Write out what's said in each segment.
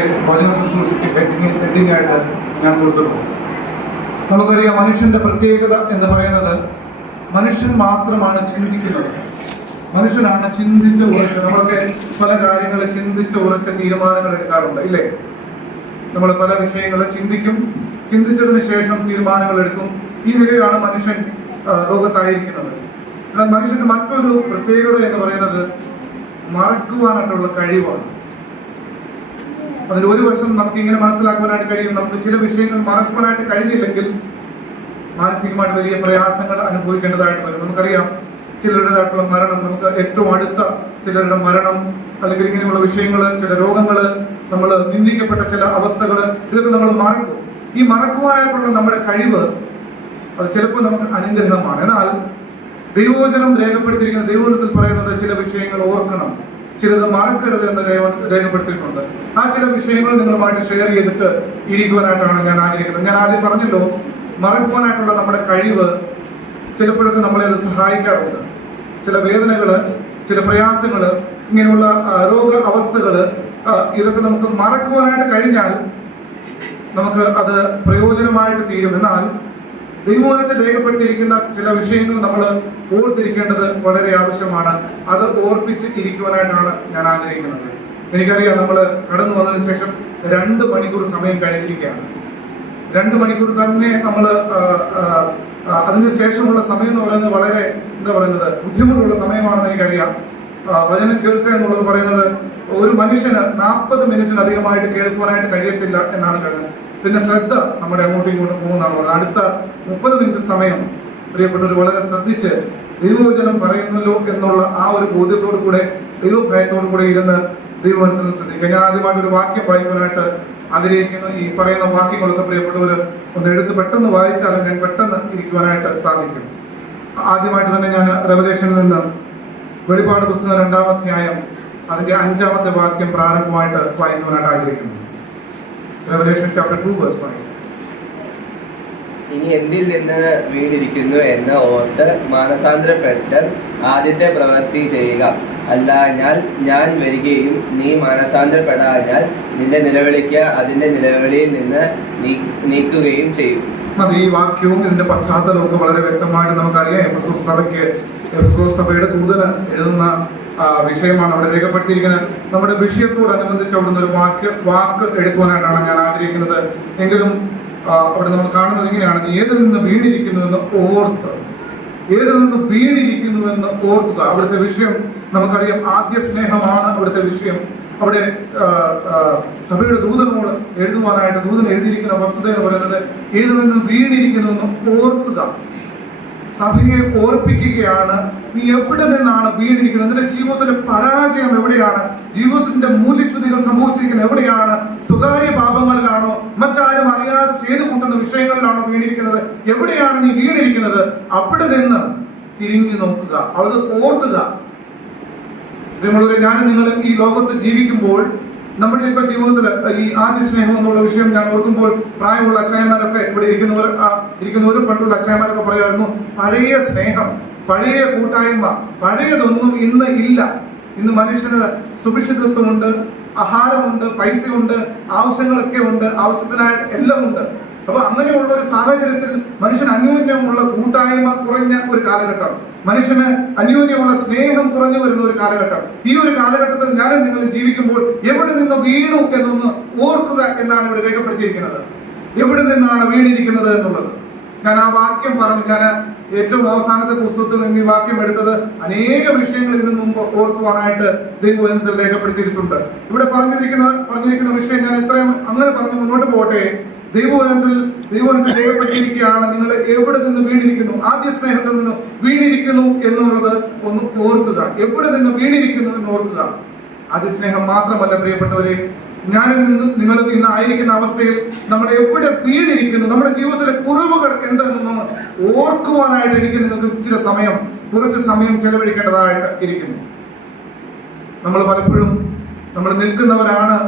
ഇന്നത്തെ വചന ശുശ്രൂഷയ്ക്ക് ഹെഡിങ് ആയിട്ട് ഞാൻ കൊടുത്തിട്ടുണ്ട്. നമുക്കറിയാം, മനുഷ്യന്റെ പ്രത്യേകത എന്ന് പറയുന്നത് മനുഷ്യൻ മാത്രമാണ് ചിന്തിക്കുന്നത്. മനുഷ്യനാണ് ചിന്തിച്ച് ഉറച്ച്, നമ്മളൊക്കെ പല കാര്യങ്ങൾ ചിന്തിച്ച് ഉറച്ച തീരുമാനങ്ങൾ എടുക്കാറുണ്ട്, ഇല്ലേ? നമ്മൾ പല വിഷയങ്ങൾ ചിന്തിക്കും, ചിന്തിച്ചതിന് ശേഷം തീരുമാനങ്ങൾ എടുക്കും. ഈ നിലയിലാണ് മനുഷ്യൻ ലോകത്തായിരിക്കുന്നത്. എന്നാൽ മനുഷ്യന്റെ മറ്റൊരു പ്രത്യേകത എന്ന് പറയുന്നത് മറക്കുവാനായിട്ടുള്ള കഴിവാണ്. അതിൽ ഒരു വശം നമുക്ക് ഇങ്ങനെ മനസ്സിലാക്കുവാനായിട്ട് കഴിയും, നമുക്ക് ചില വിഷയങ്ങൾ മറക്കുവാനായിട്ട് കഴിഞ്ഞില്ലെങ്കിൽ മാനസികമായിട്ട് വലിയ പ്രയാസങ്ങൾ അനുഭവിക്കേണ്ടതായിട്ട് വരും. നമുക്കറിയാം, ചിലരുടേതായിട്ടുള്ള മരണം, നമുക്ക് ഏറ്റവും അടുത്ത ചിലരുടെ മരണം, അല്ലെങ്കിൽ ഇങ്ങനെയുള്ള വിഷയങ്ങൾ, ചില രോഗങ്ങള്, നമ്മൾ നിന്ദിക്കപ്പെട്ട ചില അവസ്ഥകള്, ഇതൊക്കെ നമ്മൾ മറക്കും. ഈ മറക്കുവാനായിട്ടുള്ള നമ്മുടെ കഴിവ് അത് ചിലപ്പോൾ നമുക്ക് അനുഗ്രഹമാണ്. എന്നാൽ ദൈവവചനം രേഖപ്പെടുത്തിയിരിക്കുന്ന, ദൈവവചനത്തിൽ പറയുന്നത് ചില വിഷയങ്ങൾ ഓർക്കണം, ചിലത് മറക്കരുത് എന്ന് രേഖപ്പെടുത്തിയിട്ടുണ്ട്. ആ ചില വിഷയങ്ങൾ നിങ്ങളുമായിട്ട് ഷെയർ ചെയ്തിട്ട് ഇരിക്കുവാനായിട്ടാണ് ഞാൻ ആഗ്രഹിക്കുന്നത്. ഞാൻ ആദ്യം പറഞ്ഞല്ലോ, മറക്കുവാനായിട്ടുള്ള നമ്മുടെ കഴിവ് ചിലപ്പോഴൊക്കെ നമ്മളെ അത് സഹായിക്കാറുണ്ട്. ചില വേദനകള്, ചില പ്രയാസങ്ങള്, ഇങ്ങനെയുള്ള രോഗ അവസ്ഥകള്, ഇതൊക്കെ നമുക്ക് മറക്കുവാനായിട്ട് കഴിഞ്ഞാൽ നമുക്ക് അത് പ്രയോജനമായിട്ട് തീരും. എന്നാൽ ദൈവവചനത്തിൽ രേഖപ്പെടുത്തിയിരിക്കുന്ന ചില വിഷയങ്ങൾ നമ്മൾ ഓർത്തിരിക്കേണ്ടത് വളരെ ആവശ്യമാണ്. അത് ഓർപ്പിച്ച് ഇരിക്കുവാനായിട്ടാണ് ഞാൻ ആഗ്രഹിക്കുന്നത്. എനിക്കറിയാം, നമ്മൾ കടന്നു വന്നതിന് ശേഷം 2 മണിക്കൂർ സമയം കഴിഞ്ഞിരിക്കുകയാണ്. 2 മണിക്കൂർ തന്നെ നമ്മൾ അതിനുശേഷമുള്ള സമയം എന്ന് പറയുന്നത് വളരെ ബുദ്ധിമുട്ടുള്ള സമയമാണെന്ന് എനിക്കറിയാം. വചനം കേൾക്കുക എന്നുള്ളത് പറയുന്നത് ഒരു മനുഷ്യന് 40 മിനിറ്റിലധികമായിട്ട് കേൾക്കുവാനായിട്ട് കഴിയത്തില്ല എന്നാണ് പറയുന്നത്. പിന്നെ ശ്രദ്ധ നമ്മുടെ അങ്ങോട്ടും ഇങ്ങോട്ടും പോകുന്നതാണ് പറയുന്നത്. അടുത്ത 30 മിനിറ്റ് സമയം പ്രിയപ്പെട്ടവർ വളരെ ശ്രദ്ധിച്ച് ദൈവവചനം പറയുന്നല്ലോ എന്നുള്ള ആ ഒരു ബോധ്യത്തോടു കൂടെ, ദൈവഭയത്തോടു കൂടെ ഇരുന്ന് ദൈവവചനം ശ്രദ്ധിക്കുക. ഞാൻ ആദ്യമായിട്ട് ഒരു വാക്യം വായിക്കാനായിട്ട് ആഗ്രഹിക്കുന്നു. ഈ പറയുന്ന വാക്യങ്ങളൊക്കെ പ്രിയപ്പെട്ടവർ ഒന്ന് എടുത്ത് പെട്ടെന്ന് വായിച്ചാൽ ഞാൻ പെട്ടെന്ന് ഇരിക്കുവാനായിട്ട് സാധിക്കും. ആദ്യമായിട്ട് തന്നെ ഞാൻ റെവലേഷനിൽ നിന്ന് വെളിപ്പാട് പുസ്തകം 2-ാം അധ്യായം അതിന്റെ 5-ാമത്തെ വാക്യം പ്രാരംഭമായിട്ട് വായിക്കുവാനായിട്ട് ആഗ്രഹിക്കുന്നു. Revelation chapter 2 verse 5. ഇനി എന്തിൽ നിന്ന് വീണിരിക്കുന്നു എന്ന് ഓർത്ത് മാനസാന്തരപ്പെട്ട് ആദ്യത്തെ പ്രവൃത്തി ചെയ്യുക. അല്ല ഞാൻ വരികയും നീ മാനസാന്തരപ്പെടാഞ്ഞാൽ നിന്റെ നിലവിളിക്ക് അതിന്റെ നിലവിളിയിൽ നിന്ന് നീക്കുകയും ചെയ്യും. അത് ഈ വാക്യവും ഇതിന്റെ പശ്ചാത്തലവും വളരെ വ്യക്തമായിട്ട് നമുക്കറിയാം. എഫെസോസ് സഭയുടെ ദൂതന് എഴുതുന്ന വിഷയമാണ് അവിടെ രേഖപ്പെടുത്തിയിരിക്കുന്നത്. നമ്മുടെ വിഷയത്തോടനുബന്ധിച്ച് അവിടുന്ന് ഒരു വാക്ക് എടുക്കുവാനായിട്ടാണ് ഞാൻ ആഗ്രഹിക്കുന്നത്. എങ്കിലും അവിടെ നമ്മൾ കാണുന്നത് ഇങ്ങനെയാണ്: ഏതിൽ നിന്ന് വീണിരിക്കുന്നുവെന്ന് ഓർത്ത്, ഏതിൽ നിന്ന് വീണിരിക്കുന്നുവെന്ന് ഓർക്കുക. അവിടുത്തെ വിഷയം നമുക്കറിയാം, ആദ്യ സ്നേഹമാണ് അവിടുത്തെ വിഷയം. അവിടെ സഭയുടെ ദൂതനോട് എഴുതുവാനായിട്ട് ദൂതൻ എഴുതിയിരിക്കുന്ന വസ്തുത എന്ന് പറയുന്നത് ഏതിൽ നിന്ന് വീണിരിക്കുന്നുവെന്ന് ഓർക്കുക. സഭയെ ഓർപ്പിക്കുകയാണ്, നീ എവിടെ നിന്നാണ് വീണിരിക്കുന്നത്, നിന്റെ ജീവിതത്തിലെ പരാജയം എവിടെയാണ്, ജീവിതത്തിന്റെ മൂല്യച്യുതികൾ സംഭവിച്ചിരിക്കുന്നത് എവിടെയാണ്, സ്വകാര്യ പാപങ്ങളിലാണോ, മറ്റാരും അറിയാതെ ചെയ്തു കൂട്ടുന്ന വിഷയങ്ങളിലാണോ വീണിരിക്കുന്നത്, എവിടെയാണ് നീ വീണിരിക്കുന്നത്, അവിടെ നിന്ന് തിരിഞ്ഞു നോക്കുക, അത് ഓർക്കുക. ഞാനും നിങ്ങളും ഈ ലോകത്ത് ജീവിക്കുമ്പോൾ നമ്മുടെയൊക്കെ ജീവിതത്തിൽ ഈ ആദ്യ സ്നേഹം എന്നുള്ള വിഷയം ഞാൻ ഓർക്കുമ്പോൾ പ്രായമുള്ള അച്ചായന്മാരൊക്കെ ഇവിടെ ഇരിക്കുന്നവരും പണ്ടുള്ള അച്ചായന്മാരൊക്കെ പറയുമായിരുന്നു, പഴയ സ്നേഹം, പഴയ കൂട്ടായ്മ, പഴയതൊന്നും ഇന്ന് ഇല്ല. ഇന്ന് മനുഷ്യന് സുഭിക്ഷിതത്വമുണ്ട്, ആഹാരമുണ്ട്, പൈസയുണ്ട്, ആവശ്യങ്ങളൊക്കെ ഉണ്ട്, ആവശ്യത്തിനായിട്ട് എല്ലാം ഉണ്ട്. അപ്പൊ അങ്ങനെയുള്ള ഒരു സാഹചര്യത്തിൽ മനുഷ്യന് അന്യോന്യമുള്ള കൂട്ടായ്മ കുറഞ്ഞ ഒരു കാലഘട്ടം, മനുഷ്യന് അന്യോന്യമുള്ള സ്നേഹം കുറഞ്ഞു വരുന്ന ഒരു കാലഘട്ടം. ഈ ഒരു കാലഘട്ടത്തിൽ ഞാനും നിങ്ങൾ ജീവിക്കുമ്പോൾ എവിടെ നിന്ന് വീണു എന്നൊന്ന് ഓർക്കുക എന്നാണ് ഇവിടെ രേഖപ്പെടുത്തിയിരിക്കുന്നത്. എവിടെ നിന്നാണ് വീണിരിക്കുന്നത് എന്നുള്ളത് ഞാൻ ആ വാക്യം പറഞ്ഞു. ഞാൻ ഏറ്റവും അവസാനത്തെ പുസ്തകത്തിൽ നിന്ന് ഈ വാക്യം എടുത്തത് അനേക വിഷയങ്ങൾ ഇതിനു മുമ്പ് ഓർക്കുവാനായിട്ട് ദൈവവചനത്തിൽ രേഖപ്പെടുത്തിയിട്ടുണ്ട്. ഇവിടെ പറഞ്ഞിരിക്കുന്ന വിഷയം ഞാൻ ഇത്രയും അങ്ങനെ പറഞ്ഞ് മുന്നോട്ട് പോകട്ടെ. ദൈവവചനത്തിൽ രേഖപ്പെട്ടിരിക്കുകയാണ്, നിങ്ങൾ എവിടെ നിന്ന് വീണിരിക്കുന്നു, ആദ്യ സ്നേഹത്തിൽ നിന്ന് വീണിരിക്കുന്നു എന്നുള്ളത് ഒന്ന് ഓർക്കുക. എവിടെ നിന്ന് വീണിരിക്കുന്നു എന്ന് ഓർക്കുക. ആദ്യ സ്നേഹം മാത്രമല്ല പ്രിയപ്പെട്ടവരെ, നിങ്ങളും ഇന്ന് ആയിരിക്കുന്ന അവസ്ഥയിൽ നമ്മൾ എവിടെ വീണിരിക്കുന്നു, നമ്മുടെ ജീവിതത്തിലെ കുറവുകൾ എന്തെന്ന് ഓർക്കുവാനായിട്ട് നിങ്ങൾക്ക് കുറച്ച് സമയം ചെലവഴിക്കേണ്ടതായിട്ട് ഇരിക്കുന്നു. നമ്മൾ പലപ്പോഴും നമ്മൾ നിൽക്കുന്നവരാണ്,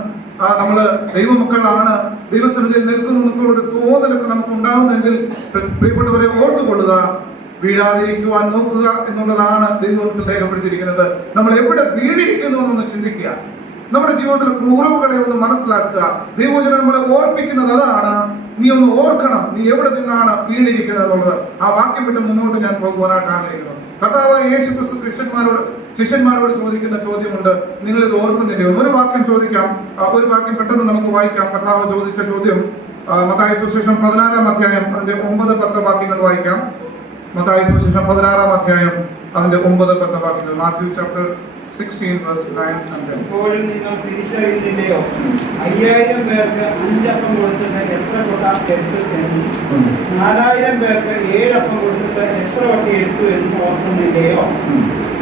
നമ്മള് ദൈവമക്കളാണ്, ദൈവസന്നിധിയിൽ നിൽക്കുന്നു എന്നൊക്കെയുള്ളൊരു തോന്നലൊക്കെ നമുക്ക് ഉണ്ടാകുന്നെങ്കിൽ പ്രിയപ്പെട്ടവരെ ഓർത്തുകൊള്ളുക, വീഴാതിരിക്കുവാൻ നോക്കുക എന്നുള്ളതാണ് ദൈവത്തിൽ രേഖപ്പെടുത്തിയിരിക്കുന്നത്. നമ്മൾ എവിടെ വീണിരിക്കുന്നു എന്നൊന്ന് ചിന്തിക്കുക. നമ്മുടെ ജീവിതത്തിലെ കുറവുകളെ ഒന്ന് മനസ്സിലാക്കുക. ദൈവവചനം നമ്മളെ ഓർപ്പിക്കുന്നത് അതാണ്. നീ ഒന്ന് ഓർക്കണം, നീ എവിടെ നിന്നാണ് വീണിരിക്കുന്നത് എന്നുള്ളത്. ആ വാക്യം വിട്ട് മുന്നോട്ട് ഞാൻ പോകുവാനായിട്ട് ആഗ്രഹിക്കുന്നു. കർത്താവായ യേശു ക്രിസ്തു ശിഷ്യന്മാരോട് ചോദിക്കുന്ന ചോദ്യമുണ്ട്, നിങ്ങൾ ഇത് ഓർക്കുന്നില്ലയോ? ഒരു വാക്യം ചോദിക്കാം, ഒരു വാക്യം പെട്ടെന്ന് നമുക്ക് വായിക്കാം. കർത്താവ് ചോദിച്ച ചോദ്യം മത്തായി സുവിശേഷം 16-ാം അധ്യായം അതിന്റെ 9-10 വാക്യങ്ങൾ വായിക്കാം. മത്തായി സുവിശേഷം 16-ാം അധ്യായം അതിന്റെ 9-10 വാക്യങ്ങൾ. Matthew chapter 16 verse 9 and 10. ഇപ്പോഴും നിങ്ങൾ തിരിച്ചറിയുന്നില്ലയോ? 5000 പേർക്ക് 5 അപ്പം കൊടുത്തിട്ട് എത്ര കൊട്ട എടുത്തു എന്ന്, 4000 പേർക്ക് 7 അപ്പം കൊടുത്തിട്ട് എത്ര വട്ടി എടുത്തു എന്ന് ഓർക്കുന്നില്ലയോ?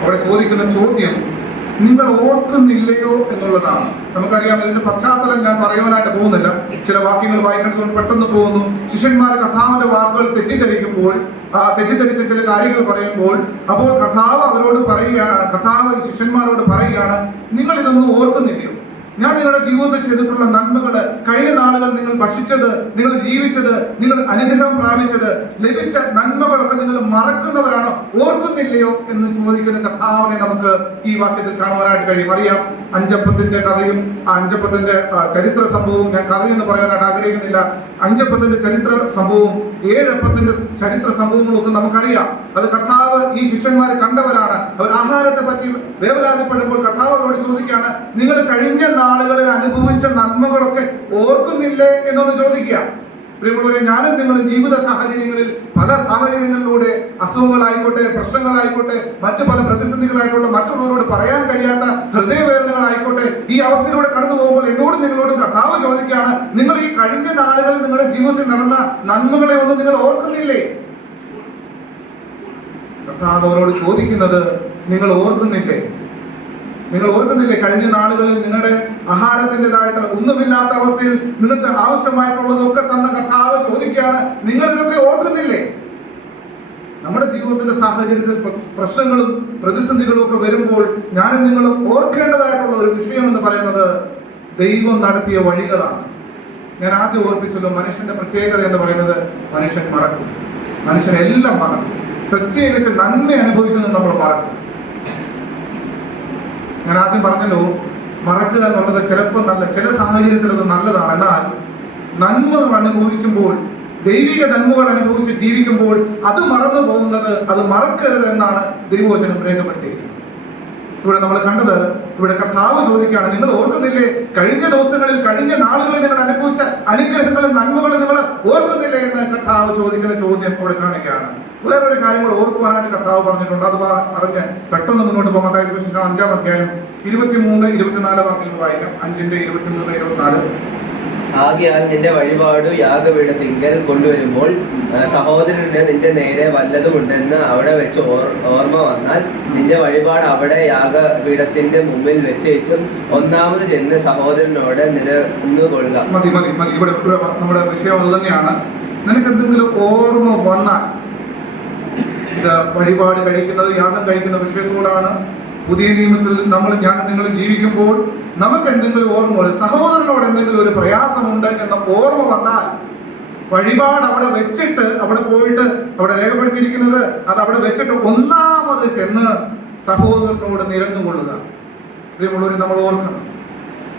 അവിടെ ചോദിക്കുന്ന ചോദ്യം നിങ്ങൾ ഓർക്കുന്നില്ലയോ എന്നുള്ളതാണ്. നമുക്കറിയാം, ഇതിന്റെ പശ്ചാത്തലം ഞാൻ പറയുവാനായിട്ട് പോകുന്നില്ല. ചില വാക്യങ്ങൾ വായിക്കേണ്ടതുകൊണ്ട് പെട്ടെന്ന് പോകുന്നു. ശിഷ്യന്മാർ കർത്താവിന്റെ വാക്കുകൾ തെറ്റിദ്ധരിക്കുമ്പോൾ, തെറ്റിദ്ധരിച്ച ചില കാര്യങ്ങൾ പറയുമ്പോൾ, അപ്പോൾ കർത്താവ് അവരോട് പറയുകയാണ്, കർത്താവ് ശിഷ്യന്മാരോട് പറയുകയാണ്, നിങ്ങൾ ഇതൊന്നും ഓർക്കുന്നില്ലയോ? ഞാൻ നിങ്ങളുടെ ജീവിതത്തിൽ ചെയ്തിട്ടുള്ള നന്മകള്, കഴിഞ്ഞ നാളുകൾ നിങ്ങൾ ഭക്ഷിച്ചത്, നിങ്ങൾ ജീവിച്ചത്, നിങ്ങൾ അനുഗ്രഹം പ്രാപിച്ചത്, ലഭിച്ച നന്മകളൊക്കെ നിങ്ങൾ മറക്കുന്നവരാണോ, ഓർക്കുന്നില്ലയോ എന്ന് ചോദിക്കുന്ന കർത്താവിനെ നമുക്ക് ഈ വാക്യത്തിൽ കാണുവാനായിട്ട് കഴിയും. അറിയാം, അഞ്ചപ്പത്തിന്റെ കഥയും ആ അഞ്ചപ്പത്തിന്റെ ചരിത്ര സംഭവവും ഞാൻ കഥയെന്ന് പറയാനായിട്ട് ആഗ്രഹിക്കുന്നില്ല. അഞ്ചപ്പത്തിന്റെ ചരിത്ര സംഭവവും 7 അപ്പത്തിന്റെ ചരിത്ര സംഭവങ്ങളൊക്കെ നമുക്കറിയാം. അത് കർത്താവ് ഈ ശിഷ്യന്മാരെ കണ്ടവരാണ്. അവർ ആഹാരത്തെ പറ്റി വേവലാതിപ്പെടുമ്പോൾ കർത്താവ് അവരോട് ചോദിക്കുകയാണ്, നിങ്ങൾ കഴിഞ്ഞ നാളുകളിൽ അനുഭവിച്ച നന്മകളൊക്കെ ഓർക്കുന്നില്ലേ എന്നൊന്ന് ചോദിക്കുക. പ്രിയമുള്ളവരെ, ഞാനും നിങ്ങളും ജീവിത സാഹചര്യങ്ങളിൽ പല സാഹചര്യങ്ങളിലൂടെ അസുഖങ്ങളായിക്കോട്ടെ, പ്രശ്നങ്ങളായിക്കോട്ടെ, മറ്റു പല പ്രതിസന്ധികളായിട്ടുള്ള മറ്റുള്ളവരോട് പറയാൻ കഴിയാത്ത ഹൃദയവേദനകളായിക്കോട്ടെ, ഈ അവസ്ഥയിലൂടെ കടന്നു പോകുമ്പോൾ എന്നോടും നിങ്ങളോടും കർത്താവ് ചോദിക്കുകയാണ്, നിങ്ങൾ ഈ കഴിഞ്ഞ നാളുകളിൽ നിങ്ങളുടെ ജീവിതത്തിൽ നടന്ന നന്മകളെ ഒന്നും നിങ്ങൾ ഓർക്കുന്നില്ലേ? കർത്താവ് അവരോട് ചോദിക്കുന്നത്, നിങ്ങൾ ഓർക്കുന്നില്ലേ? നിങ്ങൾ ഓർക്കുന്നില്ലേ? കഴിഞ്ഞ നാളുകളിൽ നിങ്ങളുടെ ആഹാരത്തിൻ്റെതായിട്ട് ഒന്നുമില്ലാത്ത അവസ്ഥയിൽ നിങ്ങൾക്ക് ആവശ്യമായിട്ടുള്ളതൊക്കെ തന്ന കർത്താവ് ചോദിക്കുകയാണ്, നിങ്ങൾ ഇതൊക്കെ ഓർക്കുന്നില്ലേ? നമ്മുടെ ജീവിതത്തിന്റെ സാഹചര്യത്തിൽ പ്രശ്നങ്ങളും പ്രതിസന്ധികളും ഒക്കെ വരുമ്പോൾ ഞാനും നിങ്ങളും ഓർക്കേണ്ടതായിട്ടുള്ള ഒരു വിഷയം എന്ന് പറയുന്നത് ദൈവം നടത്തിയ വഴികളാണ്. ഞാൻ ആദ്യം ഓർപ്പിച്ചല്ലോ, മനുഷ്യന്റെ പ്രത്യേകത എന്ന് പറയുന്നത് മനുഷ്യൻ മറക്കും. മനുഷ്യനെല്ലാം മറക്കും. പ്രത്യേകിച്ച് നന്മ അനുഭവിക്കുന്നത് നമ്മൾ മറക്കും. ഞാൻ ആദ്യം പറഞ്ഞല്ലോ, മറക്കുക എന്നുള്ളത് ചിലപ്പോൾ ചില സാഹചര്യത്തിൽ അത് നല്ലതാണ്. എന്നാൽ നന്മകൾ അനുഭവിക്കുമ്പോൾ, ദൈവിക നന്മകൾ അനുഭവിച്ച് ജീവിക്കുമ്പോൾ അത് മറന്നു പോകുന്നത്, അത് മറക്കരുത് എന്നാണ് ദൈവവചനം രേഖപ്പെടുത്തിയിരിക്കുന്നത്. ഇവിടെ നമ്മൾ കണ്ടത്, ഇവിടെ കർത്താവ് ചോദിക്കുകയാണ്, നിങ്ങൾ ഓർക്കുന്നില്ലേ? കഴിഞ്ഞ ദിവസങ്ങളിൽ, കഴിഞ്ഞ നാളുകളിൽ നിങ്ങൾ അനുഭവിച്ച അനുഗ്രഹങ്ങളും നന്മകളും നിങ്ങൾ ഓർക്കുന്നില്ലേ എന്ന് കർത്താവ് ചോദിക്കുന്ന ചോദ്യം ഇവിടെ കാണിക്കുകയാണ്. വേറൊരു കാര്യം കൂടെ ഓർക്കുവാനായിട്ട് കർത്താവ് പറഞ്ഞിട്ടുണ്ട്. അത് പറഞ്ഞ് പെട്ടെന്ന് മുന്നോട്ട് പോകാം. മത്തായി സുവിശേഷം 5-ാം അധ്യായം 23-24 വാക്യങ്ങൾ വായിക്കാം. 5-23-24. ആകയാൽ നിന്റെ വഴിപാട് യാഗപീഠത്തിങ്കൽ കൊണ്ടുവരുമ്പോൾ സഹോദരന് നിന്റെ നേരെ വല്ലതുമുണ്ടെന്ന് അവിടെ വെച്ച് ഓർമ്മ വന്നാൽ നിന്റെ വഴിപാട് അവിടെ യാഗപീഠത്തിന്റെ മുമ്പിൽ വെച്ചും ഒന്നാമത് ചെന്ന് സഹോദരനോട് നിരന്നുകൊള്ളുക. മതി മതി മതി. ഇവിടെ നമ്മുടെ വിഷയം അത് തന്നെയാണ്. നിനക്ക് എന്തെങ്കിലും ഓർമ്മ വന്നാൽ, ഇത് വഴിപാട് കഴിക്കുന്നത്, യാഗം കഴിക്കുന്ന വിഷയത്തോടാണ്. പുതിയ നിയമത്തിൽ ഞാൻ നിങ്ങൾ ജീവിക്കുമ്പോൾ നമുക്ക് എന്തെങ്കിലും ഓർമ്മ, സഹോദരനോട് എന്തെങ്കിലും ഒരു പ്രയാസമുണ്ട് എന്ന ഓർമ്മ വന്നാൽ വഴിപാട് അവിടെ വെച്ചിട്ട്, അവിടെ പോയിട്ട്, അവിടെ രേഖപ്പെടുത്തിയിരിക്കുന്നത് അത് അവിടെ വെച്ചിട്ട് ഒന്നാമത് ചെന്ന് സഹോദരനോട് നിരന്നുകൊള്ളുക. പ്രിയമുള്ളവരെ, നമ്മൾ ഓർക്കണം,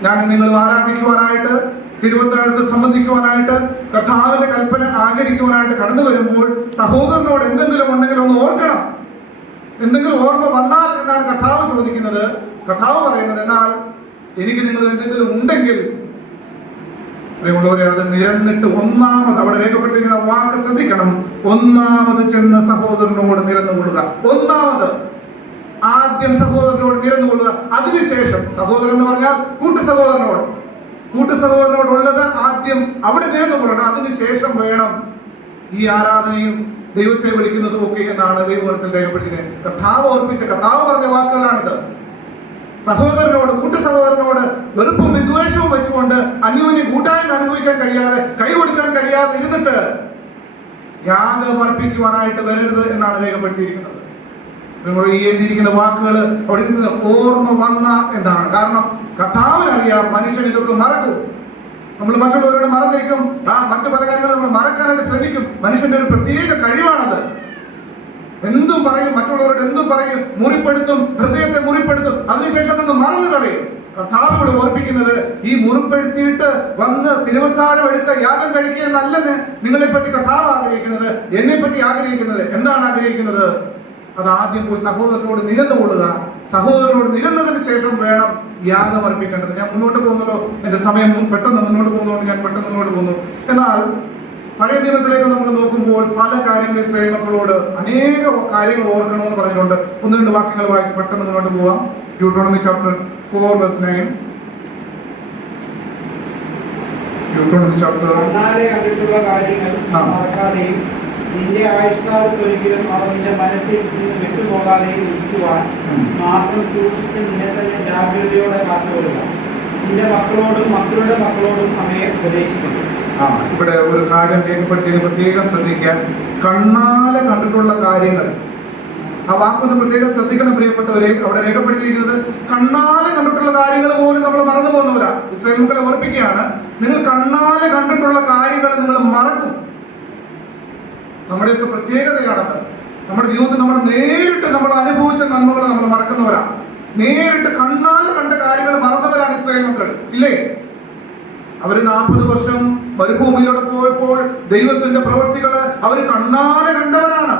ഞാൻ നിങ്ങൾ ആരാധിക്കുവാനായിട്ട്, തിരുവത്താഴത്ത് സംബന്ധിക്കുവാനായിട്ട്, കർത്താവിന്റെ കൽപ്പന ആചരിക്കുവാനായിട്ട് കടന്നു വരുമ്പോൾ സഹോദരനോട് എന്തെങ്കിലും ഉണ്ടെങ്കിൽ ഒന്ന് ഓർക്കണം. എന്തെങ്കിലും ഓർമ്മ വന്നാൽ എന്നാണ് കർത്താവ് ചോദിക്കുന്നത്. കർത്താവ് പറയുന്നത്, എന്നാൽ എനിക്ക് നിങ്ങൾ എന്തെങ്കിലും ഉണ്ടെങ്കിൽ, പ്രിയമുള്ളവരെ, അത് നിരന്നിട്ട് ഒന്നാമത്, അവിടെ രേഖപ്പെടുത്തിയിരിക്കുന്ന വാക്ക് ശ്രദ്ധിക്കണം, ഒന്നാമത് ചെന്ന് സഹോദരനോട് നിരന്നുകൊള്ളുക. ഒന്നാമത്, ആദ്യം സഹോദരനോട് നിരന്നുകൊള്ളുക. അതിനുശേഷം, സഹോദരൻ എന്ന് പറഞ്ഞാൽ കൂട്ടുസഹോദരനോടുള്ളത് ആദ്യം അവിടെ നിരന്നുകൊള്ളണം. അതിനുശേഷം വേണം ഈ ആരാധനയും ദൈവത്തെ വിളിക്കുന്നതും ഒക്കെ എന്നാണ് ദൈവത്തിൽ രേഖപ്പെടുത്തിയത്. കർത്താവ് പറഞ്ഞ വാക്കുകളാണിത്. സഹോദരനോട്, കൂട്ടുസഹോദരനോട് വെറുപ്പും വിദ്വേഷവും വെച്ചുകൊണ്ട് അന്യോന്യം കൂട്ടായ്മ അനുഭവിക്കാൻ കഴിയാതെ, കൈ കൊടുക്കാൻ കഴിയാതെ ഇരുന്നിട്ട് യാഗം അർപ്പിക്കുവാനായിട്ട് വരരുത് എന്നാണ് രേഖപ്പെടുത്തിയിരിക്കുന്നത്. നിങ്ങൾ ഈ എഴുതിയിരിക്കുന്ന വാക്കുകൾ അവിടെ ഇരുന്നത് ഓർമ്മ വന്ന എന്നാണ്. കാരണം കർത്താവിനറിയാം മനുഷ്യൻ ഇതൊക്കെ മറക്കും. നമ്മൾ മറ്റുള്ളവരോട് മറന്നിരിക്കും, മറ്റു പല കാര്യങ്ങളും നമ്മൾ മറക്കാനായിട്ട് ശ്രമിക്കും. മനുഷ്യന്റെ ഒരു പ്രത്യേക കഴിവാണത്. എന്തും പറയും, മറ്റുള്ളവരോട് എന്തും പറയും, മുറിപ്പെടുത്തും, ഹൃദയത്തെ മുറിപ്പെടുത്തും, അതിനുശേഷം നിന്ന് മറന്നു കളയും. കർത്താവ് ഇവിടെ ഓർപ്പിക്കുന്നത് ഈ മുറിപ്പെടുത്തിയിട്ട് വന്ന് തിരുവത്താഴം എടുക്ക യാഗം കഴിക്കുക എന്നല്ലെന്ന് നിങ്ങളെ പറ്റി കർത്താവ് ആഗ്രഹിക്കുന്നത്, എന്നെ പറ്റി ആഗ്രഹിക്കുന്നത്. എന്താണ് ആഗ്രഹിക്കുന്നത്? അത് ആദ്യം പോയി സഹോദരനോട് നിരന്നുകൊള്ളുക. സഹോദരനോട് നിരന്നതിന് ശേഷം വേണം യാഗം അർപ്പിക്കേണ്ടത്. ഞാൻ മുന്നോട്ട് പോകുന്നല്ലോ, എന്റെ സമയം പെട്ടെന്ന് മുന്നോട്ട് പോകുന്നതുകൊണ്ട് ഞാൻ പെട്ടെന്ന് മുന്നോട്ട് പോകുന്നു. എന്നാൽ പഴയ നിയമത്തിലേക്ക് നമ്മൾ നോക്കുമ്പോൾ പല കാര്യങ്ങൾ ഇസ്രായേൽ മക്കളോട് അനേക കാര്യങ്ങൾ ഓർക്കണമെന്ന് പറഞ്ഞിട്ടുണ്ട്. ഒന്ന് രണ്ട് വാക്യങ്ങൾ വായിച്ച് പെട്ടെന്ന് മുന്നോട്ട് പോവാം. Deuteronomy chapter 4 verse 9. Deuteronomy chapter അന്നാലെ കണ്ടിട്ടുള്ള കാര്യങ്ങൾ മറക്കാതെയും നിന്റെ ആയുഷ്കാലത്തൊരിക്കലും അവ നിന്റെ മനസ്സിൽ നിന്ന് വിട്ടുപോകാതെയും ഇരിക്കുവാൻ മാത്രം സൂക്ഷിച്ച് നിന്നെ തന്നെ ജാഗ്രതയോടെ കാത്തുകൊള്ളുക. നിന്റെ മക്കളോടും മക്കളുടെ മക്കളോടും അവയെ ഉപദേശിക്കുന്നു. ഇവിടെ ഒരു കാര്യം രേഖപ്പെടുത്തിയത് പ്രത്യേകം ശ്രദ്ധിക്കാൻ. കണ്ണാലെ കണ്ടിട്ടുള്ള കാര്യങ്ങൾ, ആ വാക്കൊന്ന് പ്രത്യേകം ശ്രദ്ധിക്കണം പ്രിയപ്പെട്ടവരെ. അവിടെ രേഖപ്പെടുത്തിയിരിക്കുന്നത് കണ്ണാലെ കണ്ടിട്ടുള്ള കാര്യങ്ങൾ പോലും നമ്മൾ മറന്നു പോകുന്നവരാ. ഇസ്രായേൽ മക്കളെ ഓർപ്പിക്കുകയാണ്, നിങ്ങൾ കണ്ണാലെ കണ്ടിട്ടുള്ള കാര്യങ്ങൾ നിങ്ങൾ മറക്കും. നമ്മുടെയൊക്കെ പ്രത്യേകതയാണത്. നമ്മുടെ ജീവിതത്തിൽ നമ്മൾ നേരിട്ട് നമ്മൾ അനുഭവിച്ച നന്മകൾ നമ്മൾ മറക്കുന്നവരാ. നേരിട്ട് കണ്ണാൽ കണ്ട കാര്യങ്ങൾ മറന്നവരാണ് ഇസ്രായേൽ മക്കൾ, ഇല്ലേ? അവര് 40 വർഷം മരുഭൂമിയിലൂടെ പോയപ്പോൾ ദൈവത്തിന്റെ പ്രവൃത്തികള് അവര് കണ്ണാലെ കണ്ടവരാണ്.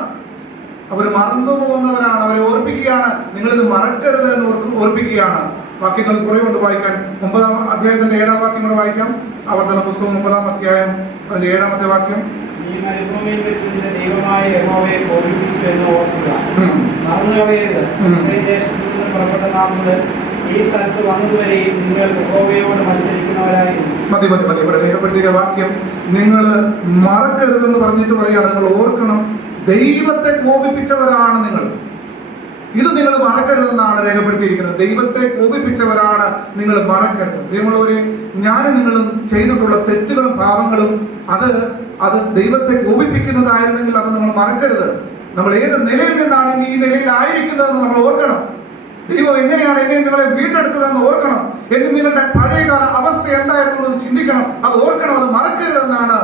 അവർ മറന്നു പോകുന്നവരാണ്. അവരെ ഓർപ്പിക്കുകയാണ്, നിങ്ങളിത് മറക്കരുത് എന്ന് ഓർപ്പിക്കുകയാണ്. വാക്യങ്ങൾ കുറെ കൊണ്ട് വായിക്കാൻ. 9-ാം അധ്യായത്തിന്റെ 7-ാം വാക്യം കൂടെ വായിക്കാം. ആവർത്തന പുസ്തകം 9-ാം അധ്യായം അതിന്റെ 7-ാമത്തെ വാക്യം. ഈ മരുഭൂമിയിൽ വെച്ച് നിന്റെ ദൈവമായ യഹോവയെ കോപിപ്പിച്ചു എന്ന് ഓർക്കുക. മറന്നു കളയരുത്. ഇസ്രായേൽ ദേശത്തു നിന്ന് പുറപ്പെട്ട നാം മുതൽ ഈ സ്ഥലത്ത് വന്നതുവരെയും നിങ്ങൾ യഹോവയോട് മത്സരിക്കുന്നവരായിരുന്നു. മതി. ഇവിടെ രേഖപ്പെടുത്തിയ വാക്യം നിങ്ങൾ മറക്കരുതെന്ന് പറഞ്ഞിട്ട് പറയുകയാണ്, നിങ്ങൾ ഓർക്കണം, ദൈവത്തെ കോപിപ്പിച്ചവരാണ് നിങ്ങൾ. ഇത് നിങ്ങൾ മറക്കരുതെന്നാണ് രേഖപ്പെടുത്തിയിരിക്കുന്നത്. ദൈവത്തെ കോപിപ്പിച്ചവരാണ് നിങ്ങൾ, മറക്കരുത്. പ്രിയമുള്ളവരെ, ഞാനും നിങ്ങളും ചെയ്തിട്ടുള്ള തെറ്റുകളും പാപങ്ങളും അത് ദൈവത്തെ കോപിപ്പിക്കുന്നതായിരുന്നെങ്കിൽ അത് നമ്മൾ മറക്കരുത്. നമ്മൾ ഏത് നിലയിൽ നിന്നാണ് ഇനി ഈ നിലയിൽ ആയിരിക്കുന്നതെന്ന് നമ്മൾ ഓർക്കണം. ദൈവം എങ്ങനെയാണ് എന്നെ നിങ്ങളെ വീണ്ടെടുത്തതെന്ന് ഓർക്കണം. എന്നെ നിങ്ങളുടെ പഴയകാല അവസ്ഥ എന്തായിരുന്നു എന്ന് ചിന്തിക്കണം. അത് ഓർക്കണം, അത് മറക്കരുതെന്നാണ്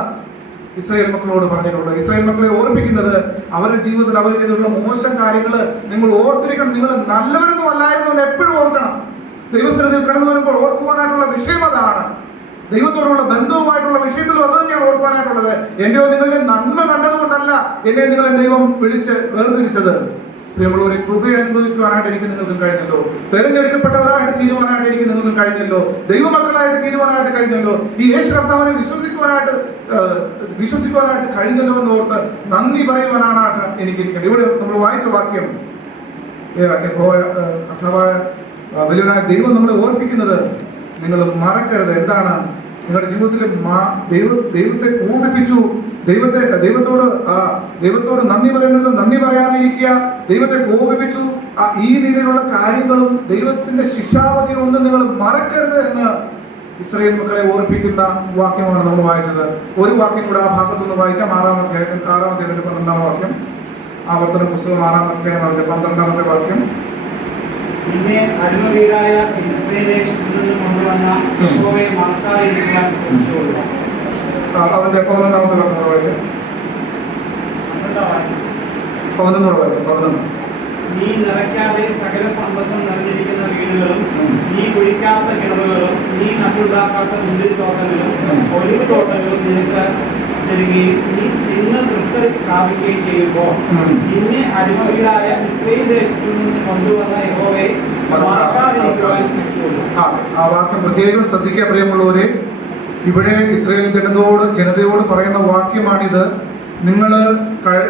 ഇസ്രായേൽ മക്കളോട് പറഞ്ഞിട്ടുള്ളത്. ഇസ്രായേൽ മക്കളെ ഓർപ്പിക്കുന്നത് അവരുടെ ജീവിതത്തിൽ അവർ ചെയ്തിട്ടുള്ള മോശം കാര്യങ്ങള് നിങ്ങൾ ഓർത്തിരിക്കണം. നിങ്ങൾ നല്ലവരൊന്നും അല്ലായിരുന്നു എന്ന് എപ്പോഴും ഓർക്കണം. ദൈവസന്നിധിയിൽ കടന്നു വരുമ്പോൾ ഓർക്കുവാനായിട്ടുള്ള വിഷയം അതാണ്. ദൈവത്തോടുള്ള ബന്ധവുമായിട്ടുള്ള വിഷയത്തിലും അത് തന്നെയാണ് ഓർക്കുവാനായിട്ടുള്ളത്. എന്റെയോ നിങ്ങളുടെ നന്മ കണ്ടതുകൊണ്ടല്ല എന്നെ നിങ്ങളെ ദൈവം വിളിച്ച് വേർതിരിച്ചത്. പ്രിയമുള്ളവരെ, കൃപയെ അനുഭവിക്കുവാനായിട്ട് എനിക്ക് നിങ്ങൾക്ക് കഴിഞ്ഞല്ലോ. തെരഞ്ഞെടുക്കപ്പെട്ടവരായിട്ട് തീരുവാനായിട്ട് എനിക്ക് നിങ്ങൾക്ക് കഴിഞ്ഞല്ലോ. ദൈവമക്കളായിട്ട് തീരുവാനായിട്ട് കഴിഞ്ഞല്ലോ. ഈ യേശു കർത്താവിനെ വിശ്വസിക്കുവാനായിട്ട് കഴിഞ്ഞല്ലോ എന്ന് ഓർത്ത് നന്ദി പറയുവാനാണ് എനിക്കിരിക്കുന്നത്. ഇവിടെ നമ്മൾ വായിച്ച വാക്യം, കർത്താവായ വലിയവനായ ദൈവം നമ്മളെ ഓർപ്പിക്കുന്നത് നിങ്ങൾ മറക്കരുത്. എന്താണ്? നിങ്ങളുടെ ജീവിതത്തിൽ ദൈവത്തെ കോപിപ്പിച്ചു, ദൈവത്തോട് നന്ദി പറയേണ്ടത് നന്ദി പറയാതെ ഇരിക്കുക, ദൈവത്തെ കോപിപ്പിച്ചു. ഈ രീതിയിലുള്ള കാര്യങ്ങളും ദൈവത്തിന്റെ ശിക്ഷാവധിയും ഒന്നും നിങ്ങൾ മറക്കരുത് എന്ന് ഇസ്രായേൽ മക്കളെ ഓർപ്പിക്കുന്ന വാക്യമാണ് നമ്മൾ വായിച്ചത്. ഒരു വാക്യം കൂടെ ആ ഭാഗത്തുനിന്ന് വായിക്കാം. 6-ാം അധ്യായത്തിന്റെ 12-ാം വാക്യം. ആവർത്തന പുസ്തകം 6-ാം അധ്യായം അതിന്റെ 12-ാമത്തെ വാക്യം. നിന്നെ അടിമ വീടായ ഇസ്രായേൽ ദേശത്തു നിന്ന് കൊണ്ടുവന്ന യഹോവയെ മറക്കാതിരിക്കുവാൻ ശ്രമിച്ചുകൊള്ളുക. അതിന്റെ 11-ാമത്തെ വാക്യം വായിക്കാം. 11 നീ നിറയ്ക്കാതെ സകല സമ്പത്തും നിറഞ്ഞിരിക്കുന്ന വീടുകളും നീ കുഴിക്കാത്ത കിണറുകളും നീ നട്ടുണ്ടാക്കാത്ത മുന്തിരിത്തോട്ടങ്ങളും ഒലിവ് തോട്ടങ്ങളും നിനക്ക് തരികയും നീ തിന്ന് തൃപ്തി പ്രാപിക്കുകയും ചെയ്യുമ്പോൾ നിന്നെ അടിമ വീടായ ഇസ്രായേൽ ദേശത്തു നിന്ന് കൊണ്ടുവന്ന യഹോവയെ മറക്കാതിരിക്കുവാൻ ശ്രമിച്ചുകൊള്ളുക. ആ വാക്യം പ്രത്യേകം ശ്രദ്ധിക്കുക പ്രിയമുള്ളവരെ. ഇവിടെ ഇസ്രായേൽ ജനതയോട് പറയുന്ന വാക്യമാണിത്.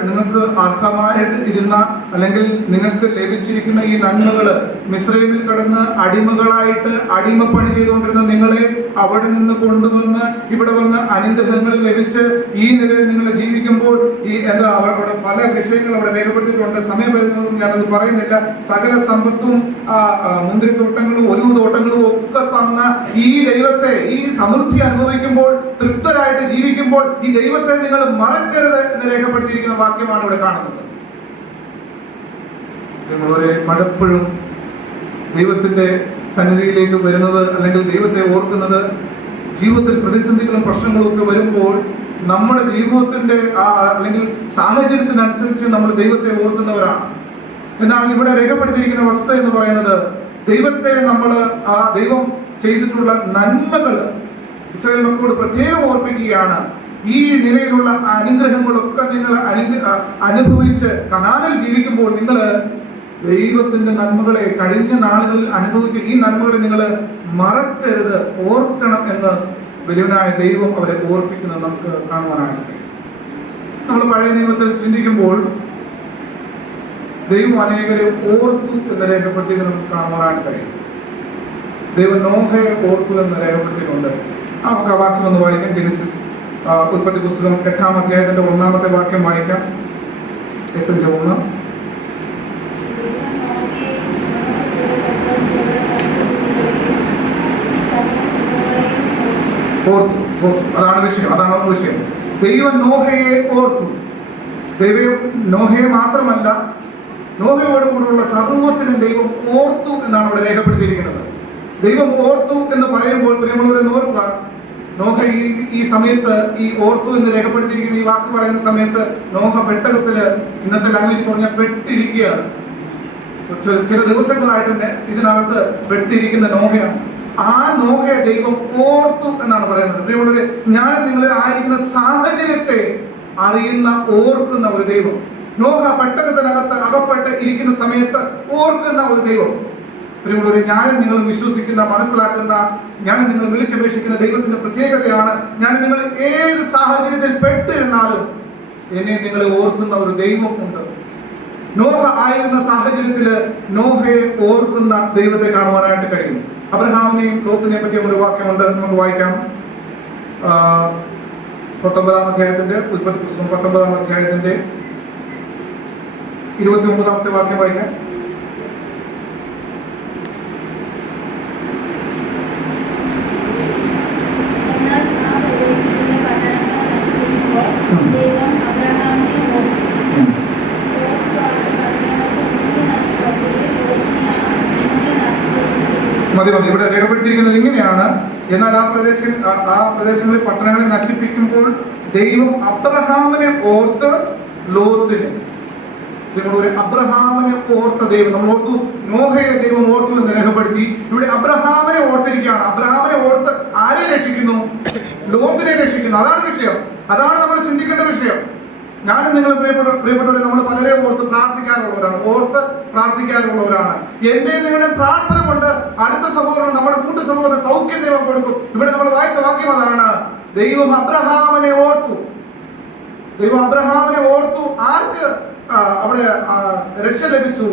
നിങ്ങൾക്ക് അർഹമായിട്ട് ഇരുന്ന അല്ലെങ്കിൽ നിങ്ങൾക്ക് ലഭിച്ചിരിക്കുന്ന ഈ നന്മകള്, മിസ്രൈമിൽ കടന്ന് അടിമകളായിട്ട് അടിമപ്പണി ചെയ്തുകൊണ്ടിരുന്ന നിങ്ങളെ അവിടെ നിന്ന് കൊണ്ടുവന്ന് ഇവിടെ വന്ന് അനുഗ്രഹങ്ങൾ ലഭിച്ച് ഈ നിലയിൽ നിങ്ങൾ ജീവിക്കുമ്പോൾ അവിടെ പല വിഷയങ്ങൾ അവിടെ രേഖപ്പെടുത്തിയിട്ടുണ്ട്. സമയം വരുന്നതും ഞാനത് പറയുന്നില്ല. സകല സമ്പത്തും മുന്തിരിത്തോട്ടങ്ങളും ഒലിവ് തോട്ടങ്ങളും ഒക്കെ തന്ന ഈ ദൈവത്തെ, ഈ സമൃദ്ധി അനുഭവിക്കുമ്പോൾ, തൃപ്തരായിട്ട് ജീവിക്കുമ്പോൾ ഈ ദൈവത്തെ നിങ്ങൾ മറക്കരുത് എന്ന് രേഖപ്പെടുത്തിയിരിക്കുന്ന വാക്യമാണ് ഇവിടെ കാണുന്നത്. നമ്മളൊരു പലപ്പോഴും ദൈവത്തിന്റെ സന്നിധിയിലേക്ക് വരുന്നത് അല്ലെങ്കിൽ ദൈവത്തെ ഓർക്കുന്നത് ജീവിതത്തിൽ പ്രതിസന്ധികളും പ്രശ്നങ്ങളും ഒക്കെ വരുമ്പോൾ നമ്മുടെ ജീവിതത്തിന്റെ അല്ലെങ്കിൽ സാഹചര്യത്തിനനുസരിച്ച് നമ്മൾ ദൈവത്തെ ഓർക്കുന്നവരാണ്. എന്നാൽ ഇവിടെ രേഖപ്പെടുത്തിയിരിക്കുന്ന വസ്തുത എന്ന് പറയുന്നത് ദൈവത്തെ നമ്മൾ ദൈവം ചെയ്തിട്ടുള്ള നന്മകൾ ഇസ്രായേൽ മക്കളോട് പ്രത്യേകം ഓർപ്പിക്കുകയാണ്. ഈ നിലയിലുള്ള അനുഗ്രഹങ്ങളൊക്കെ നിങ്ങൾ അനുഭവിച്ച് കനാനിൽ ജീവിക്കുമ്പോൾ നിങ്ങൾ ദൈവത്തിന്റെ നന്മകളെ കഴിഞ്ഞ നാളുകളിൽ അനുഭവിച്ച ഈ നന്മകളെ നിങ്ങൾ മറക്കരുത്, ഓർക്കണം എന്ന് വലിയവനായ ദൈവം അവരെ ഓർപ്പിക്കുന്നത് നമുക്ക് കാണുവാനായിട്ട് കഴിയും. നമ്മൾ പഴയ നിയമത്തിൽ ചിന്തിക്കുമ്പോൾ ദൈവം അനേകരെ ഓർത്തു എന്ന് രേഖപ്പെടുത്തിയത് നമുക്ക് കാണുവാനായിട്ട് കഴിയും. ദൈവം നോഹയെ ഓർത്തു എന്ന് രേഖപ്പെടുത്തിയിട്ടുണ്ട്. നമുക്ക് ആ വാക്യം ഒന്ന് വായിക്കാം. ജെനസിസ് ഉൽപ്പത്തി പുസ്തകം 8-ാം അധ്യായത്തിന്റെ 1-ാമത്തെ വാക്യം വായിക്കാം. 8:1. ഓർത്തു, അതാണ് വിഷയം. ദൈവം നോഹയെ ഓർത്തു. ദൈവം നോഹയെ മാത്രമല്ല, നോഹയോടുകൂടിയുള്ള സർവ്വത്തിനും ദൈവം ഓർത്തു എന്നാണ് ഇവിടെ രേഖപ്പെടുത്തിയിരിക്കുന്നത്. ദൈവം ഓർത്തു എന്ന് പറയുമ്പോൾ പ്രിയമുള്ളവരെ ഓർക്കുക, നോഹ ഈ സമയത്ത് ഈ ഓർത്തു എന്ന് രേഖപ്പെടുത്തിയിരിക്കുന്ന ഈ വാക്ക് പറയുന്ന സമയത്ത് നോഹ പെട്ടകത്തില്, ഇന്നത്തെ ലാംഗ്വേജ് പറഞ്ഞാൽ പെട്ടിരിക്കുകയാണ്. ചില ദിവസങ്ങളായിട്ട് തന്നെ ഇതിനകത്ത് പെട്ടിരിക്കുന്ന നോഹയാണ്. ആ നോഹയെ ദൈവം ഓർത്തു എന്നാണ് പറയുന്നത്. പ്രിയമുള്ളവരെ, ഞാൻ നിങ്ങളെ ആയിരിക്കുന്ന സാഹചര്യത്തെ അറിയുന്ന, ഓർക്കുന്ന ഒരു ദൈവം. നോഹ പെട്ടകത്തിനകത്ത് അകപ്പെട്ട് ഇരിക്കുന്ന സമയത്ത് ഓർക്കുന്ന ഒരു ദൈവം. പ്രിയമുള്ളവരെ, ഞാനും നിങ്ങളും വിശ്വസിക്കുന്ന, മനസ്സിലാക്കുന്ന, ഞാൻ നിങ്ങൾ വിളിച്ചപേക്ഷിക്കുന്ന ദൈവത്തിന്റെ പ്രത്യേകതയാണ്, ഞാൻ നിങ്ങൾ ഏത് സാഹചര്യത്തിൽ പെട്ടിരുന്നാലും എന്നെ നിങ്ങളെ ഓർക്കുന്ന ഒരു ദൈവം ഉണ്ട്. നോഹ ആയിരുന്ന സാഹചര്യത്തില് നോഹയെ ഓർക്കുന്ന ദൈവത്തെ കാണുവാനായിട്ട് കഴിയും. അബ്രഹാമിനെയും ലോത്തിനെയും പറ്റിയ ഒരു വാക്യമുണ്ട്, നമുക്ക് വായിക്കാം. 19-ാം അധ്യായത്തിന്റെ ഉൽപ്പത്തി പുസ്തകം 19-ാം അധ്യായത്തിന്റെ 29-ാമത്തെ വാക്യം വായിക്കാം. മതി. ഇവിടെ രേഖപ്പെടുത്തിയിരിക്കുന്നത് ഇങ്ങനെയാണ്: എന്നാൽ ആ പ്രദേശങ്ങളിൽ പട്ടണങ്ങളെ നശിപ്പിക്കുമ്പോൾ ദൈവം അബ്രഹാമിനെ ഓർത്ത് ലോത്തിനെ. ഒരു അബ്രഹാമിനെ ഓർത്ത ദൈവം, നമ്മൾ ഓർത്തു നോഹയെ ദൈവം ഓർത്തു എന്ന് രേഖപ്പെടുത്തി. ഇവിടെ അബ്രഹാമിനെ ഓർത്തിരിക്കുകയാണ്. അബ്രഹാമിനെ ഓർത്ത് ആരെ രക്ഷിക്കുന്നു? ലോത്തിനെ രക്ഷിക്കുന്നു. അതാണ് വിഷയം, അതാണ് നമ്മൾ ചിന്തിക്കേണ്ട വിഷയം. ഞാനും നിങ്ങൾ പ്രിയപ്പെട്ടവരെ, നമ്മൾ പലരെ ഓർത്ത് പ്രാർത്ഥിക്കാറുള്ളവരാണ്. എന്റെ നിങ്ങളുടെ പ്രാർത്ഥന കൊണ്ട് അടുത്ത സഹോദരൻ, നമ്മുടെ കൂട്ടു സഹോദരൻ സൗഖ്യം ദൈവം കൊടുക്കും. ഇവിടെ നമ്മൾ വായിച്ച വാക്യം അതാണ്: ദൈവം അബ്രഹാമിനെ ഓർത്തു. ദൈവം അബ്രഹാമിനെ ഓർത്തു. ആർക്ക് അവിടെ രക്ഷ ലഭിച്ചു?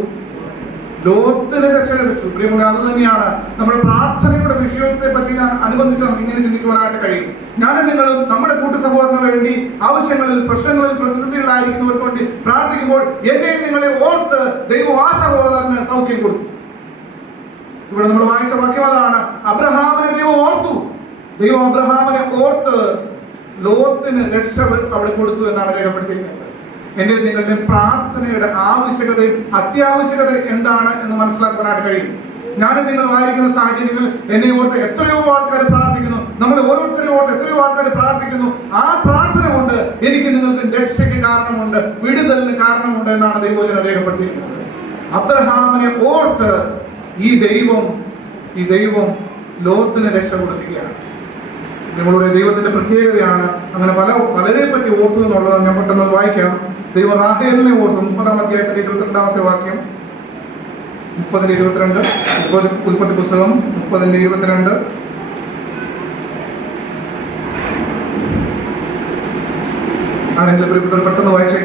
ലോത്തിന് രക്ഷ ലഭിച്ചു. പ്രിയമുള്ള, അത് തന്നെയാണ് നമ്മുടെ പ്രാർത്ഥനയുടെ വിഷയത്തെ പറ്റി അനുബന്ധിച്ച് നമുക്ക് ഇങ്ങനെ ചിന്തിക്കുവാനായിട്ട് കഴിയും. ഞാനും നിങ്ങളും നമ്മുടെ കൂട്ടു സഹോദരന് വേണ്ടി ആവശ്യങ്ങളിൽ, പ്രശ്നങ്ങളിൽ, പ്രതിസന്ധികളായിരിക്കുന്നവർക്ക് വേണ്ടി പ്രാർത്ഥിക്കുമ്പോൾ എന്നെ നിങ്ങളെ ഓർത്ത് ദൈവം ആ സഹോദരന് സൗഖ്യം കൊടുക്കും. ഇവിടെ നമ്മൾ വായിച്ച വാക്യം അതാണ്: അബ്രഹാമിനെ ദൈവം ഓർത്തു. ദൈവം അബ്രഹാമിനെ ഓർത്ത് ലോത്തിന് രക്ഷ അവിടെ കൊടുത്തു എന്നാണ് രേഖപ്പെടുത്തിയിരിക്കുന്നത്. എന്റെ നിങ്ങളുടെ പ്രാർത്ഥനയുടെ ആവശ്യകതയും അത്യാവശ്യകത എന്താണ് എന്ന് മനസ്സിലാക്കാനായിട്ട് കഴിയും. ഞാനും നിങ്ങൾ വായിക്കുന്ന സാഹചര്യങ്ങൾ എന്നെ ഓർത്ത് എത്രയോ ആൾക്കാർ പ്രാർത്ഥിക്കുന്നു. നമ്മൾ ഓരോരുത്തരെയും ഓർത്ത് എത്രയോ ആൾക്കാർ പ്രാർത്ഥിക്കുന്നു. ആ പ്രാർത്ഥന കൊണ്ട് എനിക്ക് നിങ്ങൾക്ക് രക്ഷയ്ക്ക് കാരണമുണ്ട്, വിടുതലിന് കാരണമുണ്ട് എന്നാണ് ദൈവവചനം രേഖപ്പെടുത്തിയിരിക്കുന്നത്. അബ്രഹാമിനെ ഓർത്ത് ഈ ദൈവം ലോത്തിന് രക്ഷ കൊടുക്കുകയാണ്. നമ്മളുടെ ദൈവത്തിന്റെ പ്രത്യേകതയാണ്. അങ്ങനെ പലരെ പറ്റി ഓർത്തു എന്നുള്ളത് ഞാൻ പെട്ടെന്ന് വായിക്കാം. ദൈവം റാഹേലിനെ ഓർത്തു. 30-ാം അധ്യായത്തിന്റെ 22-ാമത്തെ വാക്യം. 30-22 ഉൽപ്പത്തി പുസ്തകം 30-22. ആരെങ്കിലും പ്രിയപ്പെട്ടവർ പെട്ടെന്ന് വായിച്ചേ.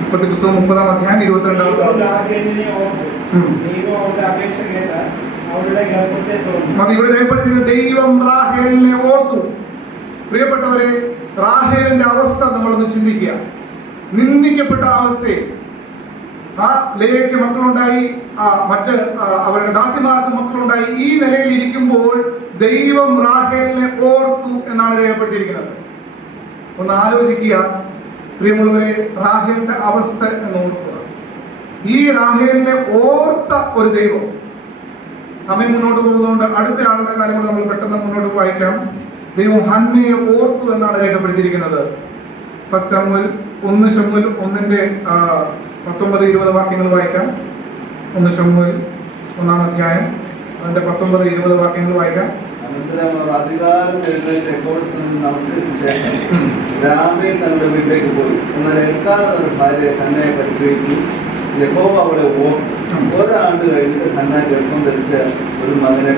ഉൽപ്പത്തി പുസ്തകം 30-ാം അധ്യായം 22-ാമത്തെ ഇവിടെ രേഖപ്പെടുത്തിയത് ദൈവം റാഹേലിനെ ഓർത്തു. പ്രിയപ്പെട്ടവരെ, റാഹേലിന്റെ അവസ്ഥ നമ്മളൊന്ന് ചിന്തിക്കുക. നിന്ദിക്കപ്പെട്ട അവസ്ഥയിൽ ആ ലേയയ്ക്ക് മക്കളുണ്ടായി, മറ്റ് അവരുടെ ദാസിമാർക്ക് മക്കളുണ്ടായി. ഈ നിലയിൽ ഇരിക്കുമ്പോൾ ദൈവം റാഹേലിനെ ഓർത്തു എന്നാണ് രേഖപ്പെടുത്തിയിരിക്കുന്നത്. ഒന്ന് ആലോചിക്കുക പ്രിയമുള്ളവരെ, റാഹേലിന്റെ അവസ്ഥ എന്ന് ഓർക്കുക. ഈ റാഹേലിനെ ഓർത്ത ഒരു ദൈവം. സമയം മുന്നോട്ട് പോകുന്നതുകൊണ്ട് അടുത്ത ആളുടെ കാര്യം കൂടെ നമ്മൾ പെട്ടെന്ന് മുന്നോട്ട് വായിക്കാം. ദൈവം ഹന്നയെ ഓർത്തു എന്നാണ് രേഖപ്പെടുത്തിയിരിക്കുന്നത്. 1 ശമൂവേൽ 1-ന്റെ 19-20 വാക്യങ്ങൾ വായിക്കാം. 1 ശമൂവേൽ 1-ാം അധ്യായം അതിന്റെ 19-20 വാക്യങ്ങൾ വായിക്കാം. അനന്തരം അവർ അധികാരം എഴുന്നേറ്റ് എക്കോടത്ത് നിന്ന് നമസ്കരിച്ച ശേഷം രാമയിൽ തങ്ങളുടെ വീട്ടിലേക്ക് പോയി. എന്നാൽ എൽക്കാന തന്റെ ഭാര്യ ഹന്നയെ പരിഗ്രഹിച്ചു. യഹോവ അവളെ ഓർത്തു. ഒരാണ്ട് കഴിഞ്ഞിട്ട് ഹന്ന ഗർഭം ധരിച്ച ഒരു മകനെ.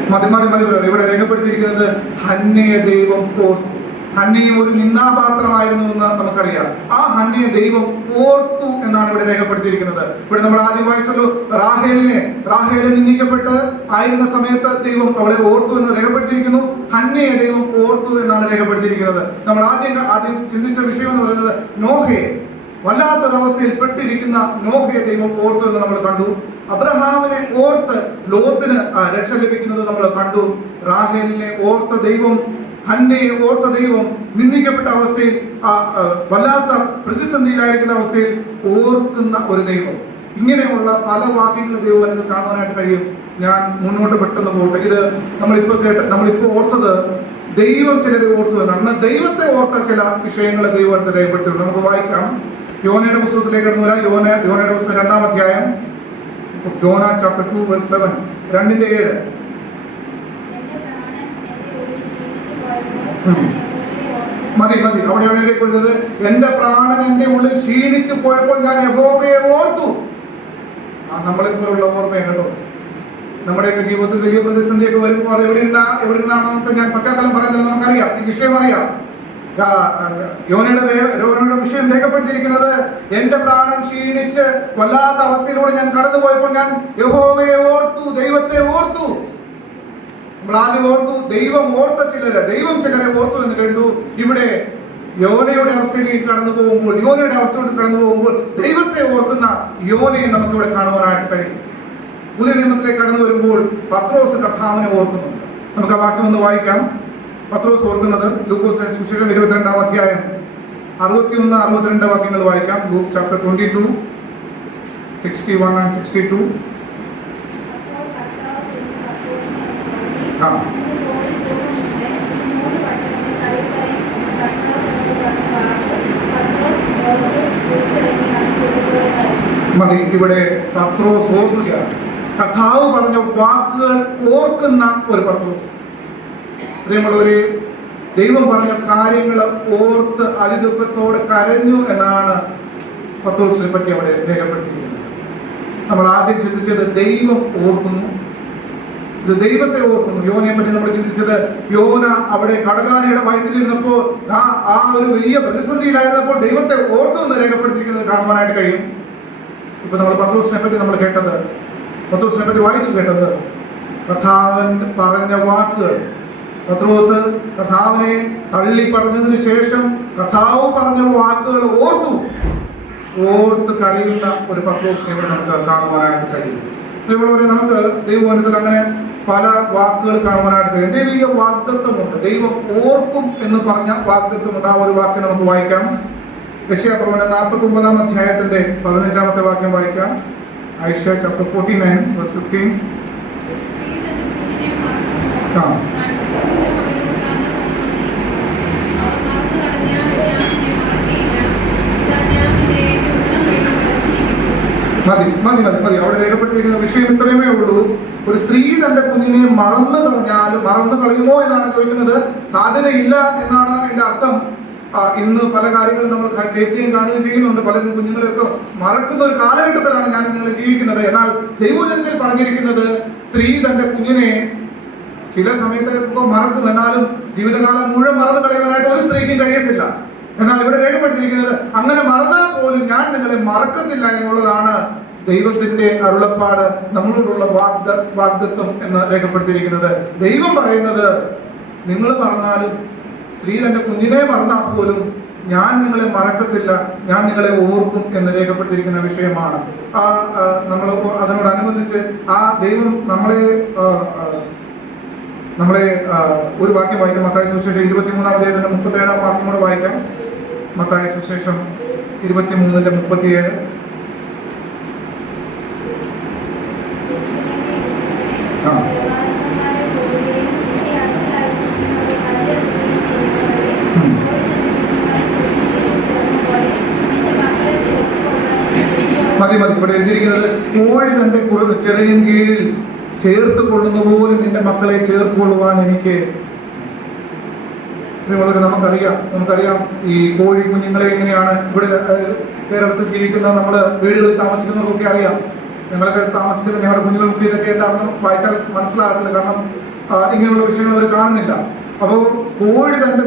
ഇവിടെ രേഖപ്പെടുത്തിയിരിക്കുന്നത് ഹന്നയെ ദൈവം ഓർത്തു. ഹന്നയും ഒരു നിന്ദാപാത്രമായിരുന്നു എന്ന് നമുക്കറിയാം. ആ ഹന്നയെ ദൈവം ഓർത്തു എന്നാണ് ഇവിടെ രേഖപ്പെടുത്തിയിരിക്കുന്നത്. ഇവിടെ നമ്മൾ ആദ്യം വായിച്ചല്ലോ, റാഹേലെ നിന്ദിക്കപ്പെട്ട് ആയിരുന്ന സമയത്ത് ദൈവം അവളെ ഓർത്തു എന്ന് രേഖപ്പെടുത്തിയിരിക്കുന്നു. ഹന്നയെ ദൈവം ഓർത്തു എന്നാണ് രേഖപ്പെടുത്തിയിരിക്കുന്നത്. നമ്മൾ ആദ്യം ചിന്തിച്ച വിഷയം എന്ന് പറയുന്നത് നോഹയെ, വല്ലാത്തൊരവസ്ഥയിൽ പെട്ടിരിക്കുന്ന നോഹയെ ദൈവം ഓർത്തു എന്ന് നമ്മൾ കണ്ടു. അബ്രഹാമിനെ ഓർത്ത് ലോത്തിന് രക്ഷ ലഭിക്കുന്നത് നമ്മൾ കണ്ടു. റാഹേലിനെ ഓർത്ത ദൈവം, ഹന്നയെ ഓർത്ത ദൈവം, നിന്ദിക്കപ്പെട്ട അവസ്ഥയിൽ വല്ലാത്ത പ്രതിസന്ധിയിലായിരിക്കുന്ന അവസ്ഥയിൽ ഓർക്കുന്ന ഒരു ദൈവം. ഇങ്ങനെയുള്ള പല വാക്യങ്ങൾ ദൈവം അത് കാണുവാനായിട്ട് കഴിയും. ഞാൻ മുന്നോട്ട് പെട്ടെന്ന് പോകട്ടെ. ഇത് നമ്മളിപ്പോ ഓർത്തത് ദൈവം ചിലരെ ഓർത്തു എന്നാണ്. ദൈവത്തെ ഓർത്ത ചില വിഷയങ്ങൾ ദൈവം അടുത്ത് രേഖപ്പെടുത്തിയിട്ടുണ്ട്. നമുക്ക് വായിക്കാം. യോനയുടെ പുസ്തകത്തിലേക്ക് കടന്നു വരാം. യോനയുടെ പുസ്തകം 2-ാം അധ്യായം, ജോന ചാപ്റ്റർ 2 verse 7, 2-7. മതി അവിടെ എവിടെയത് എന്റെ പ്രാണൻ എന്റെ ഉള്ളിൽ ക്ഷീണിച്ചു പോയപ്പോൾ ഞാൻ യഹോവയെ ഓർത്തു. നമ്മളെപ്പോലുള്ള ഓർമ്മയെ കേട്ടോ. നമ്മുടെയൊക്കെ ജീവിതത്തിൽ വലിയ പ്രതിസന്ധിയൊക്കെ വരുമ്പോൾ അത് എവിടെ നിന്നാണോ ഞാൻ പശ്ചാത്തലം പറയുന്നത് നമുക്കറിയാം, ഈ വിഷയം അറിയാം. യോനയുടെ വിഷയം രേഖപ്പെടുത്തിയിരിക്കുന്നത് എന്റെ പ്രാണൻ ക്ഷീണിച്ച് വല്ലാത്ത അവസ്ഥയിലൂടെ ഞാൻ കടന്നുപോയപ്പോൾ ഞാൻ യഹോവയെ ഓർത്തു, ദൈവത്തെ ഓർത്തു. നമ്മൾ ആദ്യം ഓർത്തു, ദൈവം ഓർത്ത ദൈവം ചിലരെ ഓർത്തു എന്ന് കണ്ടു. ഇവിടെ യോനയുടെ അവസ്ഥയിലേക്ക് യോനയുടെ അവസ്ഥയോട് കടന്നു പോകുമ്പോൾ ദൈവത്തെ ഓർക്കുന്ന യോനയെ നമുക്കിവിടെ കാണുവാനായിട്ട് കഴിയും. പുതിയ നിയമത്തിലേക്ക് കടന്നു വരുമ്പോൾ പത്രോസ് കർത്താവിനെ ഓർക്കുന്നുണ്ട്. നമുക്ക് ആ വാക്യം ഒന്ന് വായിക്കാം. പത്രോസ് ഓർക്കുന്നത് ലൂക്കോസ് സുവിശേഷം 22-ാം അധ്യായം 61-62 വാക്യങ്ങൾ വായിക്കാം. Luke chapter 22, 61 and 62. മതി. ഇവിടെ പത്രോസ് ഓർക്കുകയാണ്. കർത്താവ് പറഞ്ഞ വാക്കുകൾ ഓർക്കുന്ന ഒരു പത്രോസ്. പ്രിയമുള്ളവരെ, ദൈവം പറഞ്ഞ കാര്യങ്ങൾ ഓർത്ത് അതിദുഃഖത്തോടെ കരഞ്ഞു എന്നാണ് പത്രോസിനെ പറ്റി അവിടെ രേഖപ്പെടുത്തിയിരിക്കുന്നത്. നമ്മൾ ആദ്യം ചിന്തിച്ചത് ദൈവം ഓർക്കുന്നു, ഇത് ദൈവത്തെ ഓർക്കുന്നു. യോനയെ പറ്റി നമ്മൾ ചിന്തിച്ചത് യോന അവിടെ കടലാനയുടെ വയറ്റിലിരുന്നപ്പോൾ ആ ഒരു വലിയ പ്രതിസന്ധിയിലായിരുന്നപ്പോൾ ദൈവത്തെ ഓർത്തു എന്ന് രേഖപ്പെടുത്തിയിരിക്കുന്നത് കാണുവാനായിട്ട് കഴിയും. ഇപ്പൊ നമ്മൾ പത്രോസിനെ പറ്റി നമ്മൾ കേട്ടത്, പത്രോസിനെ പറ്റി വായിച്ചു കേട്ടത്, കർത്താവൻ പറഞ്ഞ വാക്കുകൾ. പത്രോസ് കർത്താവിനെ തള്ളി പറഞ്ഞതിന് ശേഷം കർത്താവ് പറഞ്ഞ വാക്കുകൾ ഓർത്ത് കരയുന്ന ഒരു പത്രോസിനെ ഇവിടെ നമുക്ക് കാണുവാനായിട്ട് കഴിയും. പ്രിയമുള്ളവരെ, നമുക്ക് ദൈവവചനത്തിൽ അങ്ങനെ പല വാക്കുകൾ കാണുവാനായിട്ട് കഴിയും. ദൈവിക വാഗ്ദത്വമുണ്ട്. ദൈവം ഓർക്കും എന്ന് പറഞ്ഞ വാഗ്ദത്വമുണ്ട്. ആ ഒരു വാക്യം നമുക്ക് വായിക്കാം. യെശയ്യാപ്രവചനം 49-ാം അധ്യായത്തിന്റെ 15-ാമത്തെ വാക്യം വായിക്കാം. ഐശയ്യാ ചാപ്റ്റർ 49 verse 15. മതി. അവിടെ രേഖപ്പെട്ടിരിക്കുന്ന വിഷയം ഇത്രയുമേ ഉള്ളൂ. ഒരു സ്ത്രീ തന്റെ കുഞ്ഞിനെ മറന്നു കളയുമോ എന്നാണ് ചോദിക്കുന്നത്. സാധ്യതയില്ല എന്നാണ് അതിന്റെ അർത്ഥം. ഇന്ന് പല കാര്യങ്ങളും നമ്മൾ കേൾക്കുകയും കാണുകയും ചെയ്യുന്നുണ്ട്. പലരും കുഞ്ഞുങ്ങളെയൊക്കെ മറക്കുന്ന ഒരു കാലഘട്ടത്തിലാണ് ഞാൻ നിങ്ങൾ ജീവിക്കുന്നത്. എന്നാൽ ദൈവവചനത്തിൽ പറഞ്ഞിരിക്കുന്നത് സ്ത്രീ തന്റെ കുഞ്ഞിനെ ചില സമയത്ത് മറക്കും, എന്നാലും ജീവിതകാലം മുഴുവൻ മറന്നു കളയാനായിട്ട് ഒരു സ്ത്രീക്കും കഴിയത്തില്ല. എന്നാൽ ഇവിടെ രേഖപ്പെടുത്തിയിരിക്കുന്നത് അങ്ങനെ മറന്നാൽ പോലും ഞാൻ നിങ്ങളെ മറക്കത്തില്ല എന്നുള്ളതാണ് ദൈവത്തിന്റെ അരുളപ്പാട്, നമ്മളോടുള്ള വാഗ്ദത്വം എന്ന് രേഖപ്പെടുത്തിയിരിക്കുന്നത്. ദൈവം പറയുന്നത് നിങ്ങൾ മറന്നാലും, സ്ത്രീ തന്റെ കുഞ്ഞിനെ മറന്നാൽ പോലും ഞാൻ നിങ്ങളെ മറക്കത്തില്ല, ഞാൻ നിങ്ങളെ ഓർക്കും എന്ന് രേഖപ്പെടുത്തിയിരിക്കുന്ന വിഷയമാണ്. നമ്മൾ അതിനോടനുബന്ധിച്ച് ആ ദൈവം നമ്മളെ ഒരു വാക്യം വായിക്കാം. മത്തായി സുവിശേഷം 23-ാം അധ്യായത്തിന്റെ 37-ാം വാക്യം കൂടെ വായിക്കാം. മത്തായി സുവിശേഷം 23-37. മതി. ഇവിടെ എഴുതിയിരിക്കുന്നത് കോഴി തന്റെ ചെറിയ കീഴിൽ ചേർത്ത് കൊള്ളുന്ന പോലെ നിന്റെ മക്കളെ ചേർത്ത് കൊള്ളുവാൻ എനിക്ക് നമുക്കറിയാം ഈ കോഴി കുഞ്ഞുങ്ങളെ എങ്ങനെയാണ് ഇവിടെ കേരളത്തിൽ ജീവിക്കുന്ന നമ്മള് വീടുകളിൽ താമസിക്കുന്നവർക്കൊക്കെ അറിയാം. ഞങ്ങളൊക്കെ താമസിക്കുന്ന ഞങ്ങളുടെ കുഞ്ഞുങ്ങൾക്ക് ഇതൊക്കെ എന്താണെന്ന് വായിച്ചാൽ മനസ്സിലാകത്തില്ല, കാരണം ഇങ്ങനെയുള്ള വിഷയങ്ങൾ അവർ കാണുന്നില്ല. അപ്പോൾ കോഴി തന്റെ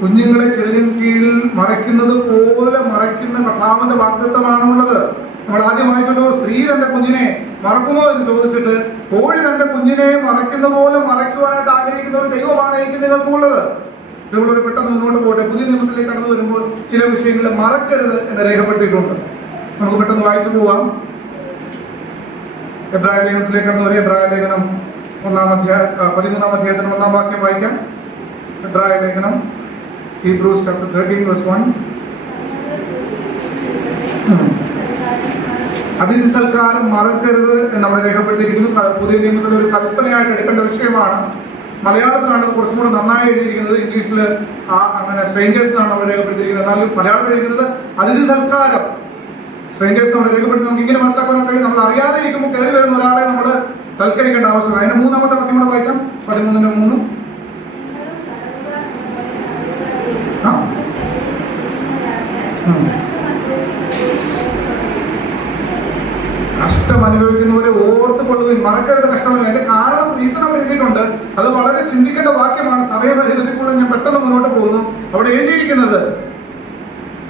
കുഞ്ഞുങ്ങളെ ചെറിയ കീഴിൽ മറയ്ക്കുന്നത് പോലെ മറയ്ക്കുന്ന കർത്താവിന്റെ വാഗ്ദത്തമാണ് ഉള്ളത്. നമ്മൾ ആദ്യം വായിച്ചല്ലോ, സ്ത്രീ തന്റെ കുഞ്ഞിനെ മറക്കുമോ എന്ന് ചോദിച്ചിട്ട് കോഴി തന്റെ കുഞ്ഞിനെ മറയ്ക്കുന്ന പോലെ മറയ്ക്കുവാനായിട്ട് ആഗ്രഹിക്കുന്ന ഒരു ദൈവമാണ് എനിക്ക് നിങ്ങൾക്കുള്ളത്. നമ്മളൊരു പെട്ടെന്ന് മുന്നോട്ട് പോകട്ടെ. പുതിയ നിയമത്തിലേക്ക് കടന്നു വരുമ്പോൾ ചില വിഷയങ്ങൾ മറക്കരുത് എന്ന് രേഖപ്പെടുത്തിയിട്ടുണ്ട്. നമുക്ക് പെട്ടെന്ന് വായിച്ചു പോവാം. എബ്രായ ലേഖനത്തിലേക്ക് കടന്നു വരെ. എബ്രായ ലേഖനം 13-ാം അധ്യായത്തിന് 1-ാം വാക്യം വായിക്കാം. എബ്രായ ലേഖനം Hebrews chapter 13 verse 1. അതിഥി സൽക്കാരം മറക്കരുത് എന്ന് അവിടെ രേഖപ്പെടുത്തിയിരിക്കുന്നു. പുതിയ നിയമത്തിലെ ഒരു കൽപ്പനയായിട്ട് എടുക്കേണ്ട വിഷയമാണ്. മലയാളത്തിലാണ് അത് കുറച്ചും കൂടെ നന്നായി എഴുതിയിരിക്കുന്നത്. ഇംഗ്ലീഷിൽ അങ്ങനെ സ്ട്രേഞ്ചേഴ്സ് എന്നാണ് അവിടെ രേഖപ്പെടുത്തിയിരിക്കുന്നത്. എന്നാലും മലയാളത്തിൽ എഴുതുന്നത് അതിഥി സൽക്കാരം. സ്ട്രേഞ്ചേഴ്സ് നമ്മൾ രേഖപ്പെടുത്തി നമുക്ക് ഇങ്ങനെ മനസ്സിലാക്കാൻ കഴിയും. നമ്മൾ അറിയാതെ ഇരിക്കുമ്പോൾ കയറി വരുന്ന ഒരാളെ നമ്മൾ സൽക്കരിക്കേണ്ട ആവശ്യമാണ്. അതിന്റെ 3-ാമത്തെ വാക്യം കൂടെ വായിക്കാം. 13-3. കഷ്ടം അനുഭവിക്കുന്നവരെ ഓർത്ത് കൊള്ളുകയും മറക്കരുത് കഷ്ടം. അതിന്റെ കാരണം റീസൺ അവിടെ എഴുതിയിട്ടുണ്ട്. അത് വളരെ ചിന്തിക്കേണ്ട വാക്യമാണ്. സമയപരിമിതിക്കുള്ള ഞാൻ പെട്ടെന്ന് മുന്നോട്ട് പോകുന്നു. അവിടെ എഴുതിയിരിക്കുന്നത്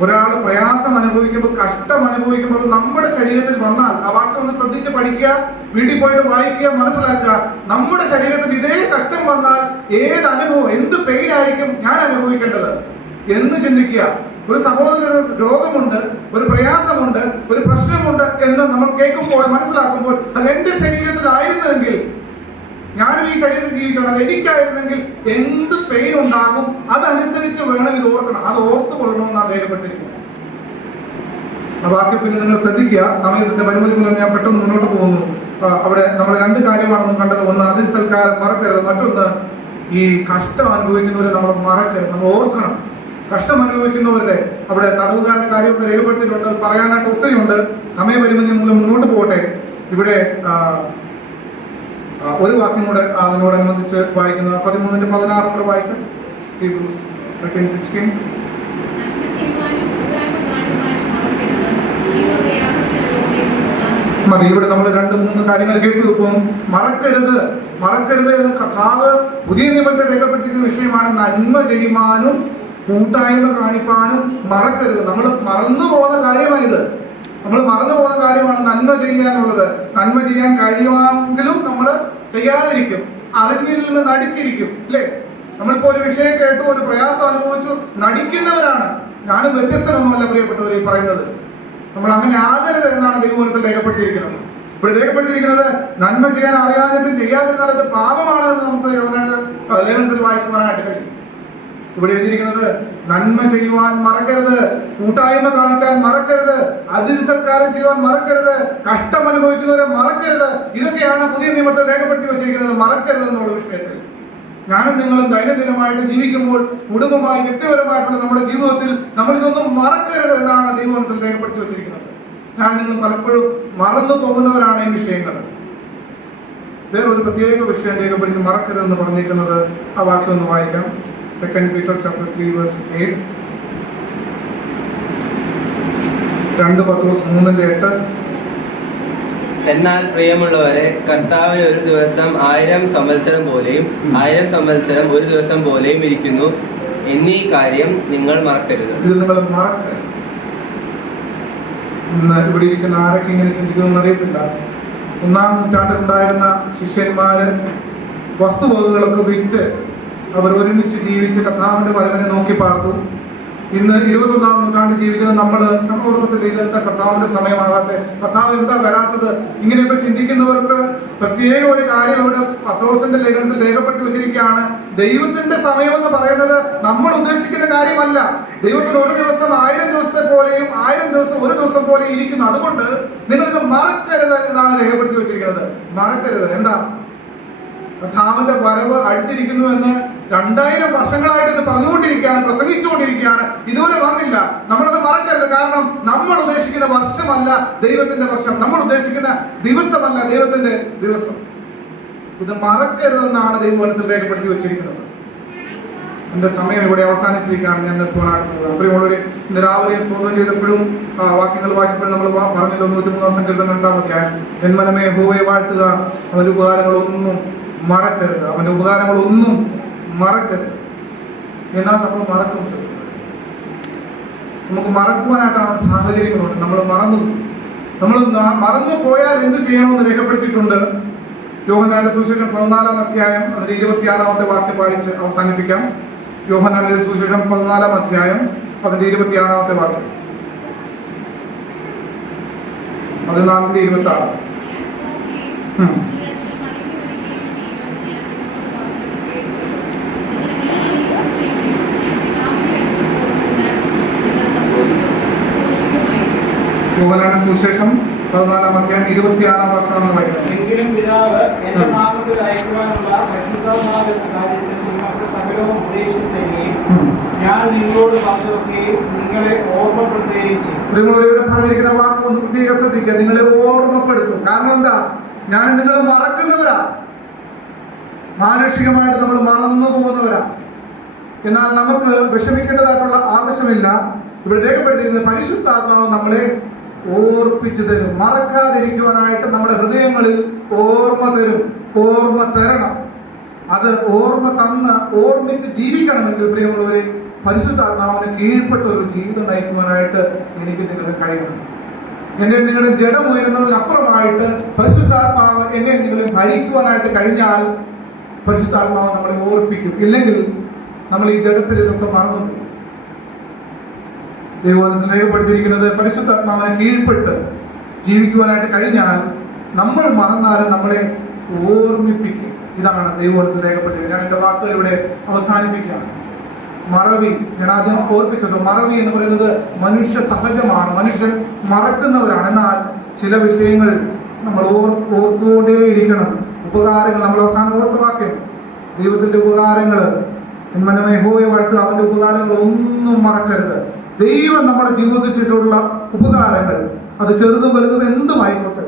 ഒരാൾ പ്രയാസം അനുഭവിക്കുമ്പോൾ, കഷ്ടം അനുഭവിക്കുമ്പോൾ നമ്മുടെ ശരീരത്തിൽ വന്നാൽ, ആ വാക്യം ഒന്ന് ശ്രദ്ധിച്ച് പഠിക്കുക, വീട്ടിൽ പോയിട്ട് വായിക്കുക, മനസ്സിലാക്കുക. നമ്മുടെ ശരീരത്തിൽ ഇതേ കഷ്ടം വന്നാൽ ഏത് അനുഭവം, എന്ത് പെയിൻ ആയിരിക്കും ഞാൻ അനുഭവിക്കേണ്ടത് എന്ന് ചിന്തിക്കുക. ഒരു സഹോദരന് രോഗമുണ്ട്, ഒരു പ്രയാസമുണ്ട്, ഒരു പ്രശ്നമുണ്ട് എന്ന് നമ്മൾ കേൾക്കുമ്പോൾ, മനസ്സിലാക്കുമ്പോൾ അത് എന്റെ ശരീരത്തിലായിരുന്നെങ്കിൽ, ഞാനും ഈ ശരീരത്തിൽ ജീവിക്കണം, അത് എനിക്കായിരുന്നെങ്കിൽ എന്ത് പെയിൻ ഉണ്ടാകും, അതനുസരിച്ച് വേണം ഇത് ഓർക്കണം. അത് ഓർത്തു കൊള്ളണമെന്നാണ് രേഖപ്പെടുത്തിയിരിക്കുന്നത്. ആ വാക്യം പിന്നെ നിങ്ങൾ ശ്രദ്ധിക്കുക. സമയത്തിന്റെ പരിമിതി മൂലം ഞാൻ പെട്ടെന്ന് മുന്നോട്ട് പോകുന്നു. അവിടെ നമ്മൾ 2 കാര്യമാണെന്ന് കണ്ടത്. ഒന്ന് അതിഥി സൽക്കാരം മറക്കരുത്, മറ്റൊന്ന് ഈ കഷ്ടം അനുഭവിക്കുന്നവരെ നമ്മൾ മറക്കരുത്, നമ്മൾ ഓർക്കണം. കഷ്ടം അനുഭവിക്കുന്നവരുടെ അവിടെ തടവുകാരുടെ കാര്യമൊക്കെ രേഖപ്പെടുത്തിയിട്ടുണ്ട്. പറയാനായിട്ട് ഒത്തിരിയുണ്ട്. സമയപരിമിതി മൂലം മുന്നോട്ട് പോകട്ടെ. ഇവിടെ ഒരു വാക്യം കൂടെ അതിനോടനുബന്ധിച്ച് വായിക്കുന്ന 13-16 കൂടെ വായിക്കും. Hebrews 13:16. മതി. ഇവിടെ നമ്മൾ 2-3 കാര്യങ്ങൾ കേട്ടു വെക്കും. മറക്കരുത് എന്ന് കർത്താവ് പുതിയ നിയമത്തിൽ രേഖപ്പെടുത്തിയിരിക്കുന്ന വിഷയമാണ്. നന്മ ചെയ്യുവാനും കൂട്ടായ്മ കാണിക്കാനും മറക്കരുത്. നമ്മൾ മറന്നു പോകുന്ന കാര്യമാണിത്. നമ്മൾ മറന്നു പോകുന്ന കാര്യമാണ് നന്മ ചെയ്യാനുള്ളത്. നന്മ ചെയ്യാൻ കഴിയുമെങ്കിലും നമ്മൾ ചെയ്യാതിരിക്കും, അറിഞ്ഞിൽ നിന്ന് നടിച്ചിരിക്കും, അല്ലേ? നമ്മളിപ്പോ ഒരു വിഷയം കേട്ടു, ഒരു പ്രയാസം അനുഭവിച്ചു, നടിക്കുന്നവരാണ്. ഞാനും വ്യത്യസ്തനൊന്നുമല്ല പ്രിയപ്പെട്ടവർ ഈ പറയുന്നത്. നമ്മൾ അങ്ങനെ ആകരുത് എന്നാണ് ദൈവത്തിൽ രേഖപ്പെടുത്തിയിരിക്കുന്നത്. ഇവിടെ രേഖപ്പെടുത്തിയിരിക്കുന്നത് നന്മ ചെയ്യാൻ അറിയാതിട്ടും ചെയ്യാതിരുന്നാൽ അത് പാപമാണ് എന്ന് നമുക്ക് ലേഖനത്തിൽ വായിക്കുവാനായിട്ട് കഴിയും. ഇവിടെ എഴുതിയിരിക്കുന്നത് നന്മ ചെയ്യുവാൻ മറക്കരുത്, കൂട്ടായ്മ കാണിക്കാൻ മറക്കരുത്, അതിഥി സൽക്കാരം ചെയ്യുവാൻ മറക്കരുത്, കഷ്ടം അനുഭവിക്കുന്നവരെ മറക്കരുത്. ഇതൊക്കെയാണ് പുതിയ നിയമത്തിൽ രേഖപ്പെടുത്തി വെച്ചിരിക്കുന്നത്. മറക്കരുത് എന്നുള്ള വിഷയത്തിൽ ഞാനും നിങ്ങളും ദൈനംദിനമായിട്ട് ജീവിക്കുമ്പോൾ, കുടുംബമായി വ്യക്തിപരമായിട്ടുള്ള നമ്മുടെ ജീവിതത്തിൽ നമ്മൾ ഇതൊന്നും മറക്കരുത് എന്നാണ് ദൈവത്തിൽ രേഖപ്പെടുത്തി വെച്ചിരിക്കുന്നത്. ഞാൻ നിങ്ങൾ പലപ്പോഴും മറന്നു പോകുന്നവരാണ് ഈ വിഷയങ്ങൾ. വേറൊരു പ്രത്യേക വിഷയം രേഖപ്പെടുത്തി മറക്കരുതെന്ന് പറഞ്ഞിരിക്കുന്നത്. ആ വാക്യം ഒന്ന് വായിക്കാം. 2 Peter chapter 3 verse 8. 2 പത്രോസ് 3:8. എന്നാൽ പ്രിയമുള്ളവരെ, കർത്താവിന് ഒരു ദിവസം 1000 സംവത്സരം പോലെയും 1000 സംവത്സരം ഒരു ദിവസം പോലെയും ഇരിക്കുന്നു എന്നീ കാര്യം നിങ്ങൾ മറക്കരുത്. ഇത് നിങ്ങൾ മറക്കരുത്. ഇന്ന് ഇവിടെ ഇരിക്കുന്ന ആരൊക്കെ ഇങ്ങനെ ചിന്തിക്കുമെന്ന് അറിയത്തില്ല. 1-ാം നൂറ്റാണ്ടിൽ ഉണ്ടായിരുന്ന ശിഷ്യന്മാര് വസ്തുവകകളൊക്കെ വിറ്റ് അവർ ഒരുമിച്ച് ജീവിച്ച് കർത്താവിന്റെ വരവിനെ നോക്കി പാർത്തു. ഇന്ന് 21-ാം നൂറ്റാണ്ടിൽ ജീവിക്കുന്ന നമ്മൾ ഓർക്കത്തില്ല, ഇതെന്താ കർത്താവിന്റെ സമയമാകാത്തെ, കർത്താവ് എന്താ വരാത്തത്, ഇങ്ങനെയൊക്കെ ചിന്തിക്കുന്നവർക്ക് പ്രത്യേക ഒരു കാര്യം ഇവിടെ പത്രോസിന്റെ ലേഖനത്തിൽ രേഖപ്പെടുത്തി വെച്ചിരിക്കുകയാണ്. ദൈവത്തിന്റെ സമയം എന്ന് പറയുന്നത് നമ്മൾ ഉദ്ദേശിക്കുന്ന കാര്യമല്ല. ദൈവത്തിന് ഒരു ദിവസം 1000 ദിവസത്തെ പോലെയും 1000 ദിവസം ഒരു ദിവസം പോലെയും ഇരിക്കുന്നു. അതുകൊണ്ട് നിങ്ങളിത് മറക്കരുത് എന്നാണ് രേഖപ്പെടുത്തി വെച്ചിരിക്കുന്നത്. മറക്കരുത്. എന്താ? കർത്താവിന്റെ വരവ് അടുത്തിരിക്കുന്നു എന്ന് 2000 വർഷങ്ങളായിട്ട് ഇത് പറഞ്ഞുകൊണ്ടിരിക്കുകയാണ്, പ്രസംഗിച്ചുകൊണ്ടിരിക്കുകയാണ്, ഇതുവരെ വന്നില്ല. നമ്മളത് മറക്കരുത്. കാരണം നമ്മൾ ഉദ്ദേശിക്കുന്ന വർഷമല്ല ദൈവത്തിന്റെ വർഷം, നമ്മൾ ഉദ്ദേശിക്കുന്ന ദിവസമല്ല ദൈവത്തിന്റെ ദിവസം. ഇത് മറക്കരുതെന്നാണ് ദൈവവചനത്തിൽ രേഖപ്പെടുത്തി വെച്ചിരിക്കുന്നത്. എന്റെ സമയം ഇവിടെ അവസാനിച്ചിരിക്കുകയാണ്. ഞാൻ പ്രിയമുള്ളവരെ, ഇന്ന് രാവിലെ സ്തോത്രം ചെയ്തപ്പോഴും വാക്യങ്ങൾ വായിച്ചപ്പോഴും നമ്മൾ പറഞ്ഞല്ലോ 103 സങ്കീർത്തനം 2-ാം അധ്യായം, ജന്മനമേ യഹോവയെ വാഴ്ത്തുക, അവന്റെ ഉപകാരങ്ങളൊന്നും മറക്കരുത്, അവന്റെ ഉപകാരങ്ങളൊന്നും മറക്കരുത്. എന്നാൽ നമ്മൾ മറക്കുന്നത്, നമുക്ക് മറക്കുവാനായിട്ടാണ് സാഹചര്യങ്ങളുണ്ട്. നമ്മൾ മറന്നു പോയാൽ എന്ത് ചെയ്യണമെന്ന് രേഖപ്പെടുത്തിയിട്ടുണ്ട്. യോഹന്നാന്റെ സുവിശേഷം 14-ാം അധ്യായം അതിൽ 26-ാമത്തെ വാക്യം വായിച്ച് അവസാനിപ്പിക്കാം. യോഹന്നാന്റെ സുവിശേഷം 14-ാം അധ്യായം അതിന്റെ 26-ാമത്തെ വാക്യം, 14-26. യോഹന്നാന്റെ സുവിശേഷം 14-ാം അധ്യായം 26-ാം വാക്യമാണ് വായിക്കുന്നത്. എങ്കിലും പിതാവ് എന്റെ നാമത്തിൽ അയക്കുവാനുള്ള പരിശുദ്ധാത്മാവ് എന്ന കാര്യത്തിൽ നിങ്ങൾക്ക് സകലവും ഉപദേശിച്ചു തരികയും ഞാൻ നിങ്ങളോട് പറഞ്ഞതൊക്കെയും നിങ്ങളെ ഓർമ്മപ്പെടുത്തുകയും ചെയ്യും. ഇവിടെ പറഞ്ഞിരിക്കുന്ന വാക്ക് ഒന്ന് പ്രത്യേകം ശ്രദ്ധിക്കുക. നിങ്ങളെ ഓർമ്മപ്പെടുത്തും. കാരണം എന്താ? ഞാൻ നിങ്ങൾ മറക്കുന്നവരാ, മാനുഷികമായിട്ട് നമ്മൾ മറന്നു പോകുന്നവരാ. എന്നാൽ നമുക്ക് വിഷമിക്കേണ്ടതായിട്ടുള്ള ആവശ്യമില്ല. ഇവിടെ രേഖപ്പെടുത്തിയിരിക്കുന്നത് പരിശുദ്ധാത്മാവ് നമ്മളെ ഓർപ്പിച്ചു തരും. മറക്കാതിരിക്കുവാനായിട്ട് നമ്മുടെ ഹൃദയങ്ങളിൽ ഓർമ്മ തരും, ഓർമ്മ തരണം. അത് ഓർമ്മ തന്ന് ഓർമ്മിച്ച് ജീവിക്കണമെങ്കിൽ പ്രിയമുള്ളവരെ, പരിശുദ്ധാത്മാവിന് കീഴ്പ്പെട്ട ഒരു ജീവിതം നയിക്കുവാനായിട്ട് എനിക്ക് നിങ്ങൾക്ക് കഴിയണം. എന്നെ നിങ്ങളുടെ ജഡം ഉയരുന്നതിനപ്പുറമായിട്ട് പരിശുദ്ധാത്മാവ് എന്നെ നിങ്ങളെ ഭരിക്കുവാനായിട്ട് കഴിഞ്ഞാൽ പരിശുദ്ധാത്മാവ് നമ്മളെ ഓർപ്പിക്കും. ഇല്ലെങ്കിൽ നമ്മൾ ഈ ജഡത്തിൽ ഇതൊക്കെ മറന്നു. ദൈവവചനത്തിൽ രേഖപ്പെടുത്തിയിരിക്കുന്നത് പരിശുദ്ധാത്മാവിനെ കീഴ്പ്പെട്ട് ജീവിക്കുവാനായിട്ട് കഴിഞ്ഞാൽ നമ്മൾ മറന്നാലും നമ്മളെ ഓർമ്മിപ്പിക്കും. ഇതാണ് ദൈവവചനത്തിൽ രേഖപ്പെടുത്തിയത്. ഞാൻ എൻ്റെ വാക്കുകൾ ഇവിടെ അവസാനിപ്പിക്കുകയാണ്. മറവി, ഞാൻ ആദ്യം ഓർപ്പിച്ചത്, മറവി എന്ന് പറയുന്നത് മനുഷ്യ സഹജമാണ്. മനുഷ്യൻ മറക്കുന്നവരാണ്. എന്നാൽ ചില വിഷയങ്ങൾ നമ്മൾ ഓർത്തുകൊണ്ടേയിരിക്കണം. ഉപകാരങ്ങൾ നമ്മൾ അവസാനം ഓർത്ത വാക്യം, ദൈവത്തിന്റെ ഉപകാരങ്ങൾ, യഹോവയെ വാഴ്ത്തുക, അവന്റെ ഉപകാരങ്ങൾ ഒന്നും മറക്കരുത്. ദൈവം നമ്മുടെ ജീവിതത്തിൽ ചെയ്തിട്ടുള്ള ഉപകാരങ്ങൾ, അത് ചെറുതും വലുതും എന്തുമായിക്കോട്ടെ,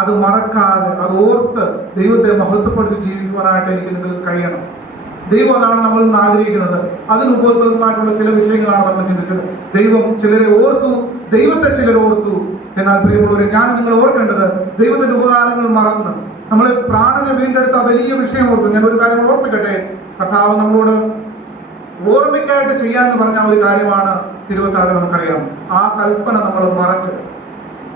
അത് മറക്കാതെ അത് ഓർത്ത് ദൈവത്തെ മഹത്വപ്പെടുത്തി ജീവിക്കുവാനായിട്ട് എനിക്ക് നിങ്ങൾക്ക് കഴിയണം. ദൈവം അതാണ് നമ്മൾ ആഗ്രഹിക്കുന്നത്. അതിന് ഉപോത്ബലമായിട്ടുള്ള ചില വിഷയങ്ങളാണ് നമ്മൾ ചിന്തിച്ചത്. ദൈവം ചിലരെ ഓർത്തു, ദൈവത്തെ ചിലർ ഓർത്തു. എന്നാൽ പ്രിയമുള്ളവരെ, ഞാൻ നിങ്ങൾ ഓർക്കേണ്ടത്, ദൈവത്തിന്റെ ഉപകാരങ്ങൾ മറന്ന് നമ്മളെ പ്രാണനെ വീണ്ടെടുത്ത വലിയ വിഷയം ഓർക്കും. ഞാൻ ഒരു കാര്യം ഓർപ്പിക്കട്ടെ. കർത്താവ് നമ്മളോട് ഓർമ്മയ്ക്കായിട്ട് ചെയ്യാന്ന് പറഞ്ഞ ഒരു കാര്യമാണ് തിരുവത്താഴ്. നമുക്കറിയാം, ആ കൽപ്പന നമ്മൾ മറക്കരുത്,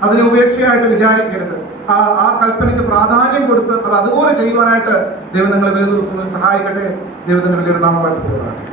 അതിനെ ഉപേക്ഷയായിട്ട് വിചാരിക്കരുത്. ആ കൽപ്പനയ്ക്ക് പ്രാധാന്യം കൊടുത്ത് അത് അതുപോലെ ചെയ്യുവാനായിട്ട് ദൈവം നിങ്ങളെ വേറെ ദിവസങ്ങളിൽ സഹായിക്കട്ടെ. ദൈവത്തിന്റെ വലിയൊരു നാമം വാഴ്ത്തപ്പെടുവാനാകട്ടെ.